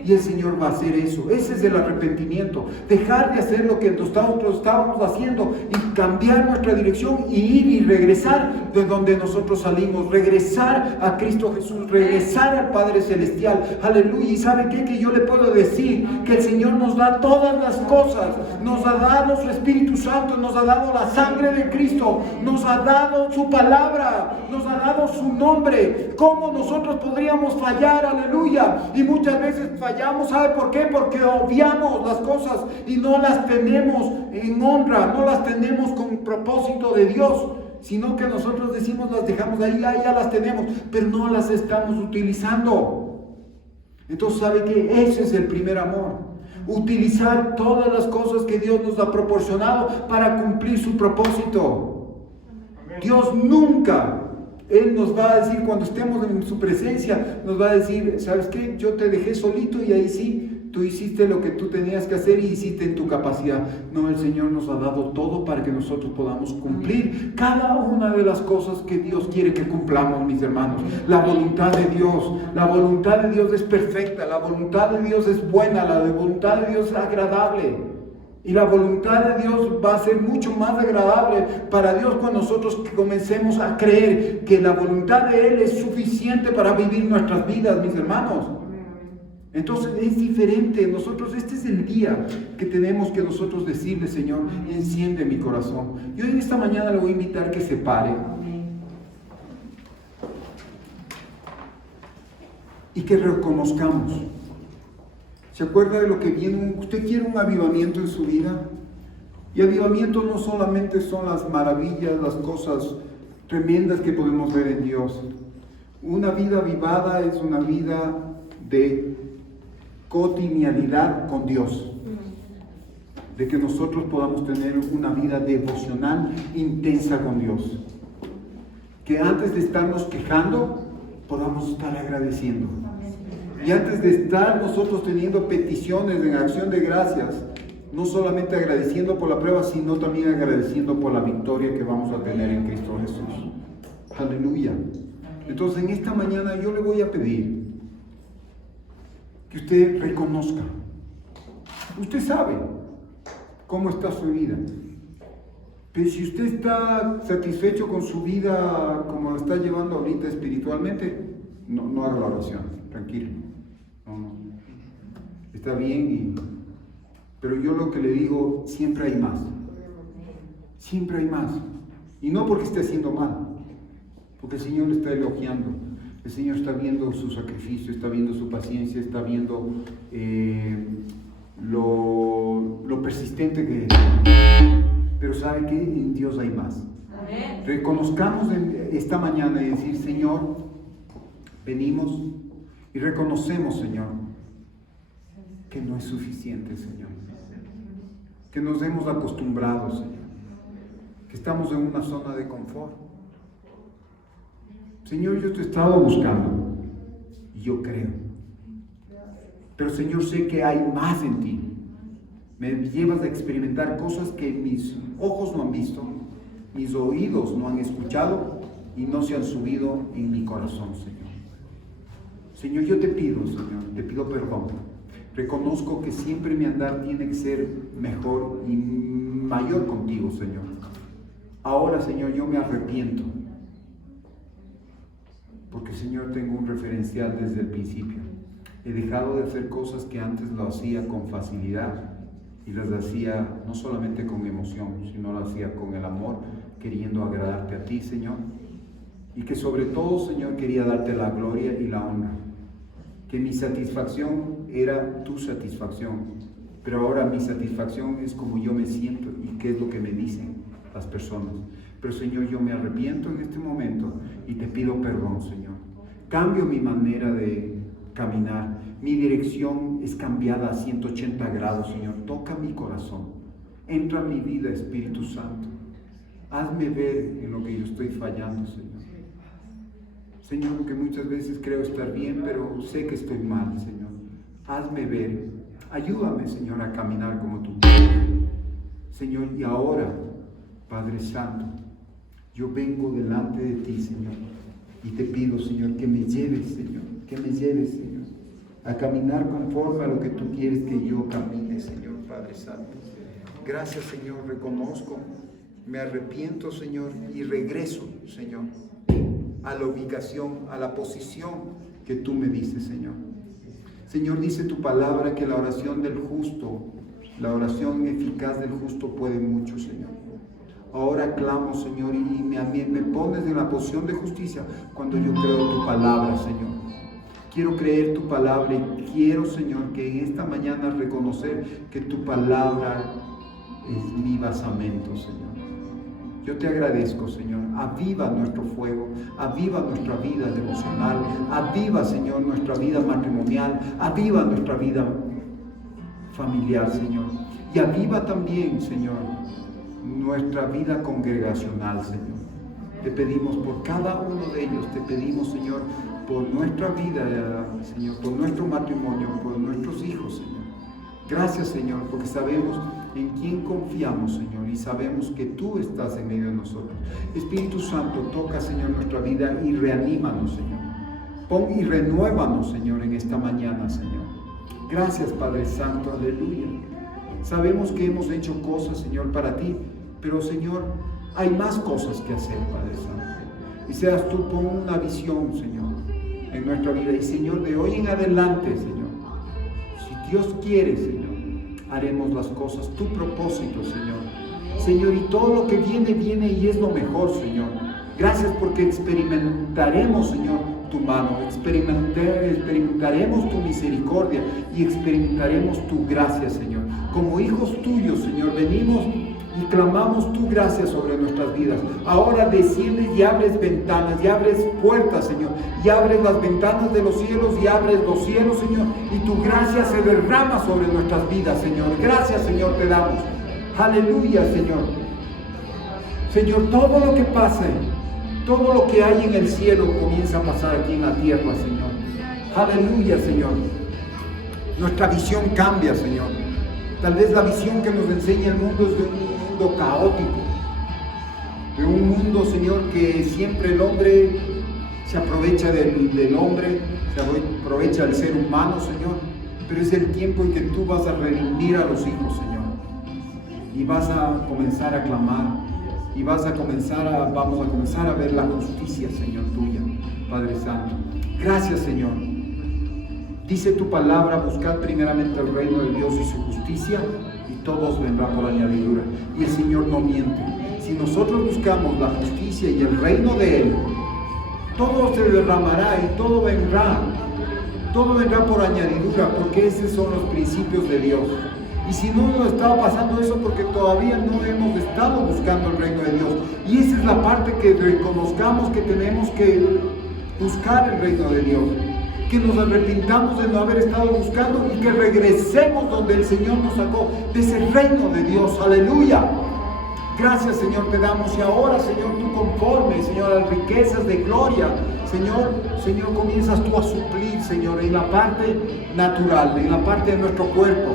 Y el Señor va a hacer eso. Ese es el arrepentimiento. Dejar de hacer lo que nosotros estábamos haciendo y cambiar nuestra dirección y ir y regresar de donde nosotros salimos. Regresar a Cristo Jesús. Regresar al Padre Celestial. Aleluya. ¿Y sabe qué? Que yo le puedo decir que el Señor nos da todas las cosas. Nos ha dado su Espíritu Santo. Nos ha dado la sangre de Cristo. Nos ha dado su palabra. Nos ha dado su nombre. ¿Cómo nosotros podríamos fallar? Aleluya. Y muchas veces fallamos. ¿Sabe por qué? Porque obviamos las cosas y no las tenemos en honra, no las tenemos con propósito de Dios, sino que nosotros decimos las dejamos ahí, ya las tenemos, pero no las estamos utilizando. Entonces, ¿sabe qué? Ese es el primer amor. Utilizar todas las cosas que Dios nos ha proporcionado para cumplir su propósito. Dios nunca... Él nos va a decir, cuando estemos en su presencia, nos va a decir, ¿sabes qué? Yo te dejé solito y ahí sí, tú hiciste lo que tú tenías que hacer y hiciste en tu capacidad. No, el Señor nos ha dado todo para que nosotros podamos cumplir cada una de las cosas que Dios quiere que cumplamos, mis hermanos. La voluntad de Dios es perfecta, la voluntad de Dios es buena, la voluntad de Dios es agradable. Y la voluntad de Dios va a ser mucho más agradable para Dios cuando nosotros comencemos a creer que la voluntad de Él es suficiente para vivir nuestras vidas, mis hermanos. Entonces es diferente. Este es el día que tenemos que nosotros decirle, Señor, enciende mi corazón. Yo en esta mañana le voy a invitar que se pare y que reconozcamos. ¿Se acuerda de lo que viene? Usted quiere un avivamiento en su vida. Y avivamiento no solamente son las maravillas, las cosas tremendas que podemos ver en Dios. Una vida avivada es una vida de cotidianidad con Dios. De que nosotros podamos tener una vida devocional intensa con Dios. Que antes de estarnos quejando, podamos estar agradeciendo. Y antes de estar nosotros teniendo peticiones en acción de gracias, no solamente agradeciendo por la prueba, sino también agradeciendo por la victoria que vamos a tener en Cristo Jesús. Aleluya. Entonces en esta mañana yo le voy a pedir que usted reconozca. Usted sabe cómo está su vida. Pero si usted está satisfecho con su vida como la está llevando ahorita espiritualmente, no haga la oración, tranquilo. No. Está bien, pero yo lo que le digo, siempre hay más. Siempre hay más. Y no porque esté haciendo mal, porque el Señor le está elogiando. El Señor está viendo su sacrificio, está viendo su paciencia, está viendo lo persistente que es. Pero ¿sabe qué? En Dios hay más. Amén. Reconozcamos esta mañana y decir, Señor, venimos y reconocemos, Señor, que no es suficiente, Señor. Que nos hemos acostumbrado, Señor. Que estamos en una zona de confort. Señor, yo te he estado buscando y yo creo. Pero Señor, sé que hay más en ti. Me llevas a experimentar cosas que mis ojos no han visto, mis oídos no han escuchado y no se han subido en mi corazón, Señor. Señor, yo te pido, Señor, te pido perdón. Reconozco que siempre mi andar tiene que ser mejor y mayor contigo, Señor. Ahora, Señor, yo me arrepiento. Porque, Señor, tengo un referencial desde el principio. He dejado de hacer cosas que antes lo hacía con facilidad. Y las hacía no solamente con emoción, sino las hacía con el amor, queriendo agradarte a ti, Señor. Y que sobre todo, Señor, quería darte la gloria y la honra. Que mi satisfacción era tu satisfacción. Pero ahora mi satisfacción es como yo me siento y qué es lo que me dicen las personas. Pero, Señor, yo me arrepiento en este momento y te pido perdón, Señor. Cambio mi manera de caminar. Mi dirección es cambiada a 180 grados, Señor. Toca mi corazón. Entra en mi vida, Espíritu Santo. Hazme ver en lo que yo estoy fallando, Señor. Señor, porque muchas veces creo estar bien, pero sé que estoy mal, Señor. Hazme ver. Ayúdame, Señor, a caminar como tú quieres. Señor, y ahora, Padre Santo, yo vengo delante de ti, Señor. Y te pido, Señor, que me lleves, Señor. Que me lleves, Señor, a caminar conforme a lo que tú quieres que yo camine, Señor, Padre Santo. Gracias, Señor, reconozco, me arrepiento, Señor, y regreso, Señor, a la ubicación, a la posición que tú me dices, Señor. Señor, dice tu palabra que la oración del justo, la oración eficaz del justo puede mucho, Señor. Ahora clamo, Señor, y me pones en la posición de justicia cuando yo creo tu palabra, Señor. Quiero creer tu palabra y quiero, Señor, que en esta mañana reconocer que tu palabra es mi basamento, Señor. Yo te agradezco, Señor. Aviva nuestro fuego, aviva nuestra vida devocional, aviva, Señor, nuestra vida matrimonial, aviva nuestra vida familiar, Señor. Y aviva también, Señor, nuestra vida congregacional, Señor. Te pedimos por cada uno de ellos, te pedimos, Señor, por nuestra vida, Señor, por nuestro matrimonio, por nuestros hijos, Señor. Gracias, Señor, porque sabemos en quién confiamos, Señor, y sabemos que tú estás en medio de nosotros. Espíritu Santo, toca, Señor, nuestra vida y reanímanos, Señor. Pon y renuévanos, Señor, en esta mañana, Señor. Gracias, Padre Santo, aleluya. Sabemos que hemos hecho cosas, Señor, para ti, pero, Señor, hay más cosas que hacer, Padre Santo. Y seas tú, pon una visión, Señor, en nuestra vida. Y, Señor, de hoy en adelante, Señor, si Dios quiere, Señor, haremos las cosas, tu propósito, Señor. Señor, y todo lo que viene, viene y es lo mejor, Señor. Gracias porque experimentaremos, Señor, tu mano, experimentaremos tu misericordia y experimentaremos tu gracia, Señor. Como hijos tuyos, Señor, venimos y clamamos tu gracia sobre nuestras vidas. Ahora desciendes y abres ventanas, y abres puertas, Señor, y abres las ventanas de los cielos, y abres los cielos, Señor, y tu gracia se derrama sobre nuestras vidas, Señor. Gracias, Señor, te damos. Aleluya, Señor. Señor, todo lo que pase, todo lo que hay en el cielo comienza a pasar aquí en la tierra, Señor. Aleluya, Señor. Nuestra visión cambia, Señor. Tal vez la visión que nos enseña el mundo es de un mundo caótico, de un mundo, Señor, que siempre el hombre se aprovecha del hombre, se aprovecha del ser humano, Señor. Pero es el tiempo en que tú vas a redimir a los hijos, Señor. Y vas a comenzar a clamar. Y vamos a comenzar a ver la justicia, Señor, tuya, Padre Santo. Gracias, Señor. Dice tu palabra, buscad primeramente el reino de Dios y su justicia, y todos vendrá por añadidura. Y el Señor no miente. Si nosotros buscamos la justicia y el reino de Él, todo se derramará y todo vendrá por añadidura, porque esos son los principios de Dios. Y si no nos estaba pasando eso, porque todavía no hemos estado buscando el reino de Dios. Y esa es la parte que reconozcamos, que tenemos que buscar el reino de Dios. Que nos arrepintamos de no haber estado buscando y que regresemos donde el Señor nos sacó, de ese reino de Dios. Aleluya. Gracias, Señor, te damos. Y ahora, Señor, tú conforme, Señor, a las riquezas de gloria, Señor, comienzas tú a suplir, Señor, en la parte natural, en la parte de nuestro cuerpo.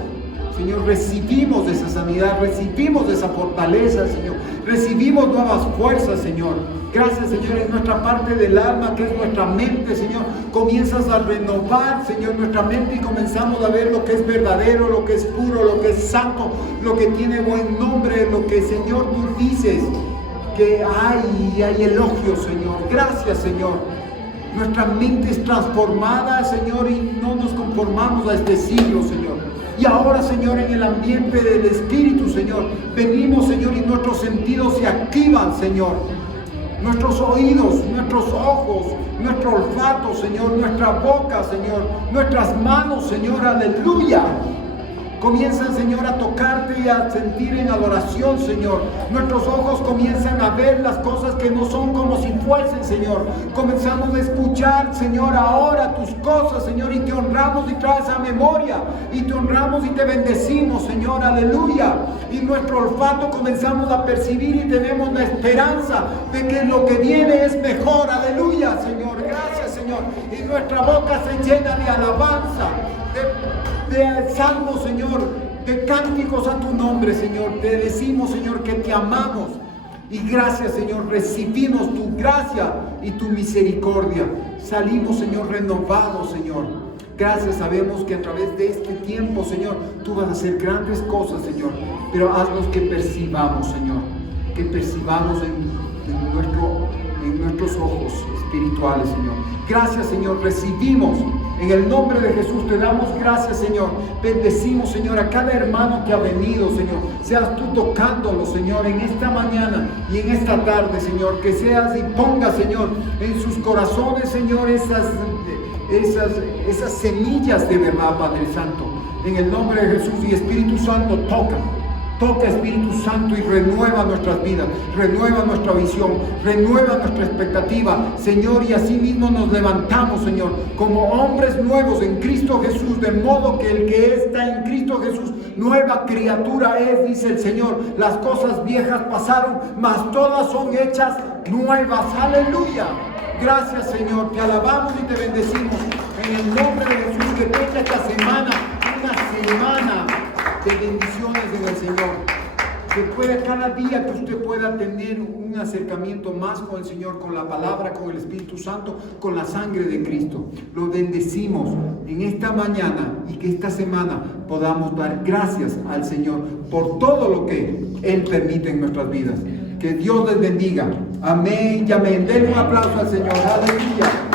Señor, recibimos esa sanidad, recibimos esa fortaleza, Señor. Recibimos nuevas fuerzas, Señor. Gracias, Señor, en nuestra parte del alma, que es nuestra mente, Señor. Comienzas a renovar, Señor, nuestra mente y comenzamos a ver lo que es verdadero, lo que es puro, lo que es santo, lo que tiene buen nombre, lo que, Señor, tú dices que hay elogio, Señor. Gracias, Señor. Nuestra mente es transformada, Señor, y no nos conformamos a este siglo, Señor. Y ahora, Señor, en el ambiente del Espíritu, Señor, venimos, Señor, y nuestros sentidos se activan, Señor. Nuestros oídos, nuestros ojos, nuestro olfato, Señor, nuestra boca, Señor, nuestras manos, Señor, aleluya. Comienzan, Señor, a tocarte y a sentir en adoración, Señor. Nuestros ojos comienzan a ver las cosas que no son como si fuesen, Señor. Comenzamos a escuchar, Señor, ahora tus cosas, Señor, y te honramos y traes a memoria. Y te honramos y te bendecimos, Señor, aleluya. Y nuestro olfato comenzamos a percibir y tenemos la esperanza de que lo que viene es mejor, aleluya, Señor. Gracias, Señor. Y nuestra boca se llena de alabanza, de salmos, Señor, de cánticos a tu nombre, Señor. Te decimos, Señor, que te amamos. Y gracias, Señor, recibimos tu gracia y tu misericordia. Salimos, Señor, renovados, Señor. Gracias, sabemos que a través de este tiempo, Señor, tú vas a hacer grandes cosas, Señor. Pero haznos que percibamos, Señor. Que percibamos en nuestros ojos espirituales, Señor. Gracias, Señor, recibimos. En el nombre de Jesús te damos gracias, Señor. Bendecimos, Señor, a cada hermano que ha venido, Señor. Seas tú tocándolo, Señor, en esta mañana y en esta tarde, Señor. Que seas y pongas, Señor, en sus corazones, Señor, esas semillas de verdad, Padre Santo. En el nombre de Jesús y Espíritu Santo, toca. Toca, Espíritu Santo, y renueva nuestras vidas, renueva nuestra visión, renueva nuestra expectativa, Señor, y así mismo nos levantamos, Señor, como hombres nuevos en Cristo Jesús, de modo que el que está en Cristo Jesús, nueva criatura es, dice el Señor. Las cosas viejas pasaron, mas todas son hechas nuevas. Aleluya. Gracias, Señor, te alabamos y te bendecimos en el nombre de Jesús. Que tenga esta semana una semana de bendiciones en el Señor. Que pueda cada día que usted pueda tener un acercamiento más con el Señor, con la palabra, con el Espíritu Santo, con la sangre de Cristo. Lo bendecimos en esta mañana y que esta semana podamos dar gracias al Señor por todo lo que Él permite en nuestras vidas. Que Dios les bendiga. Amén y amén. Den un aplauso al Señor. Aleluya.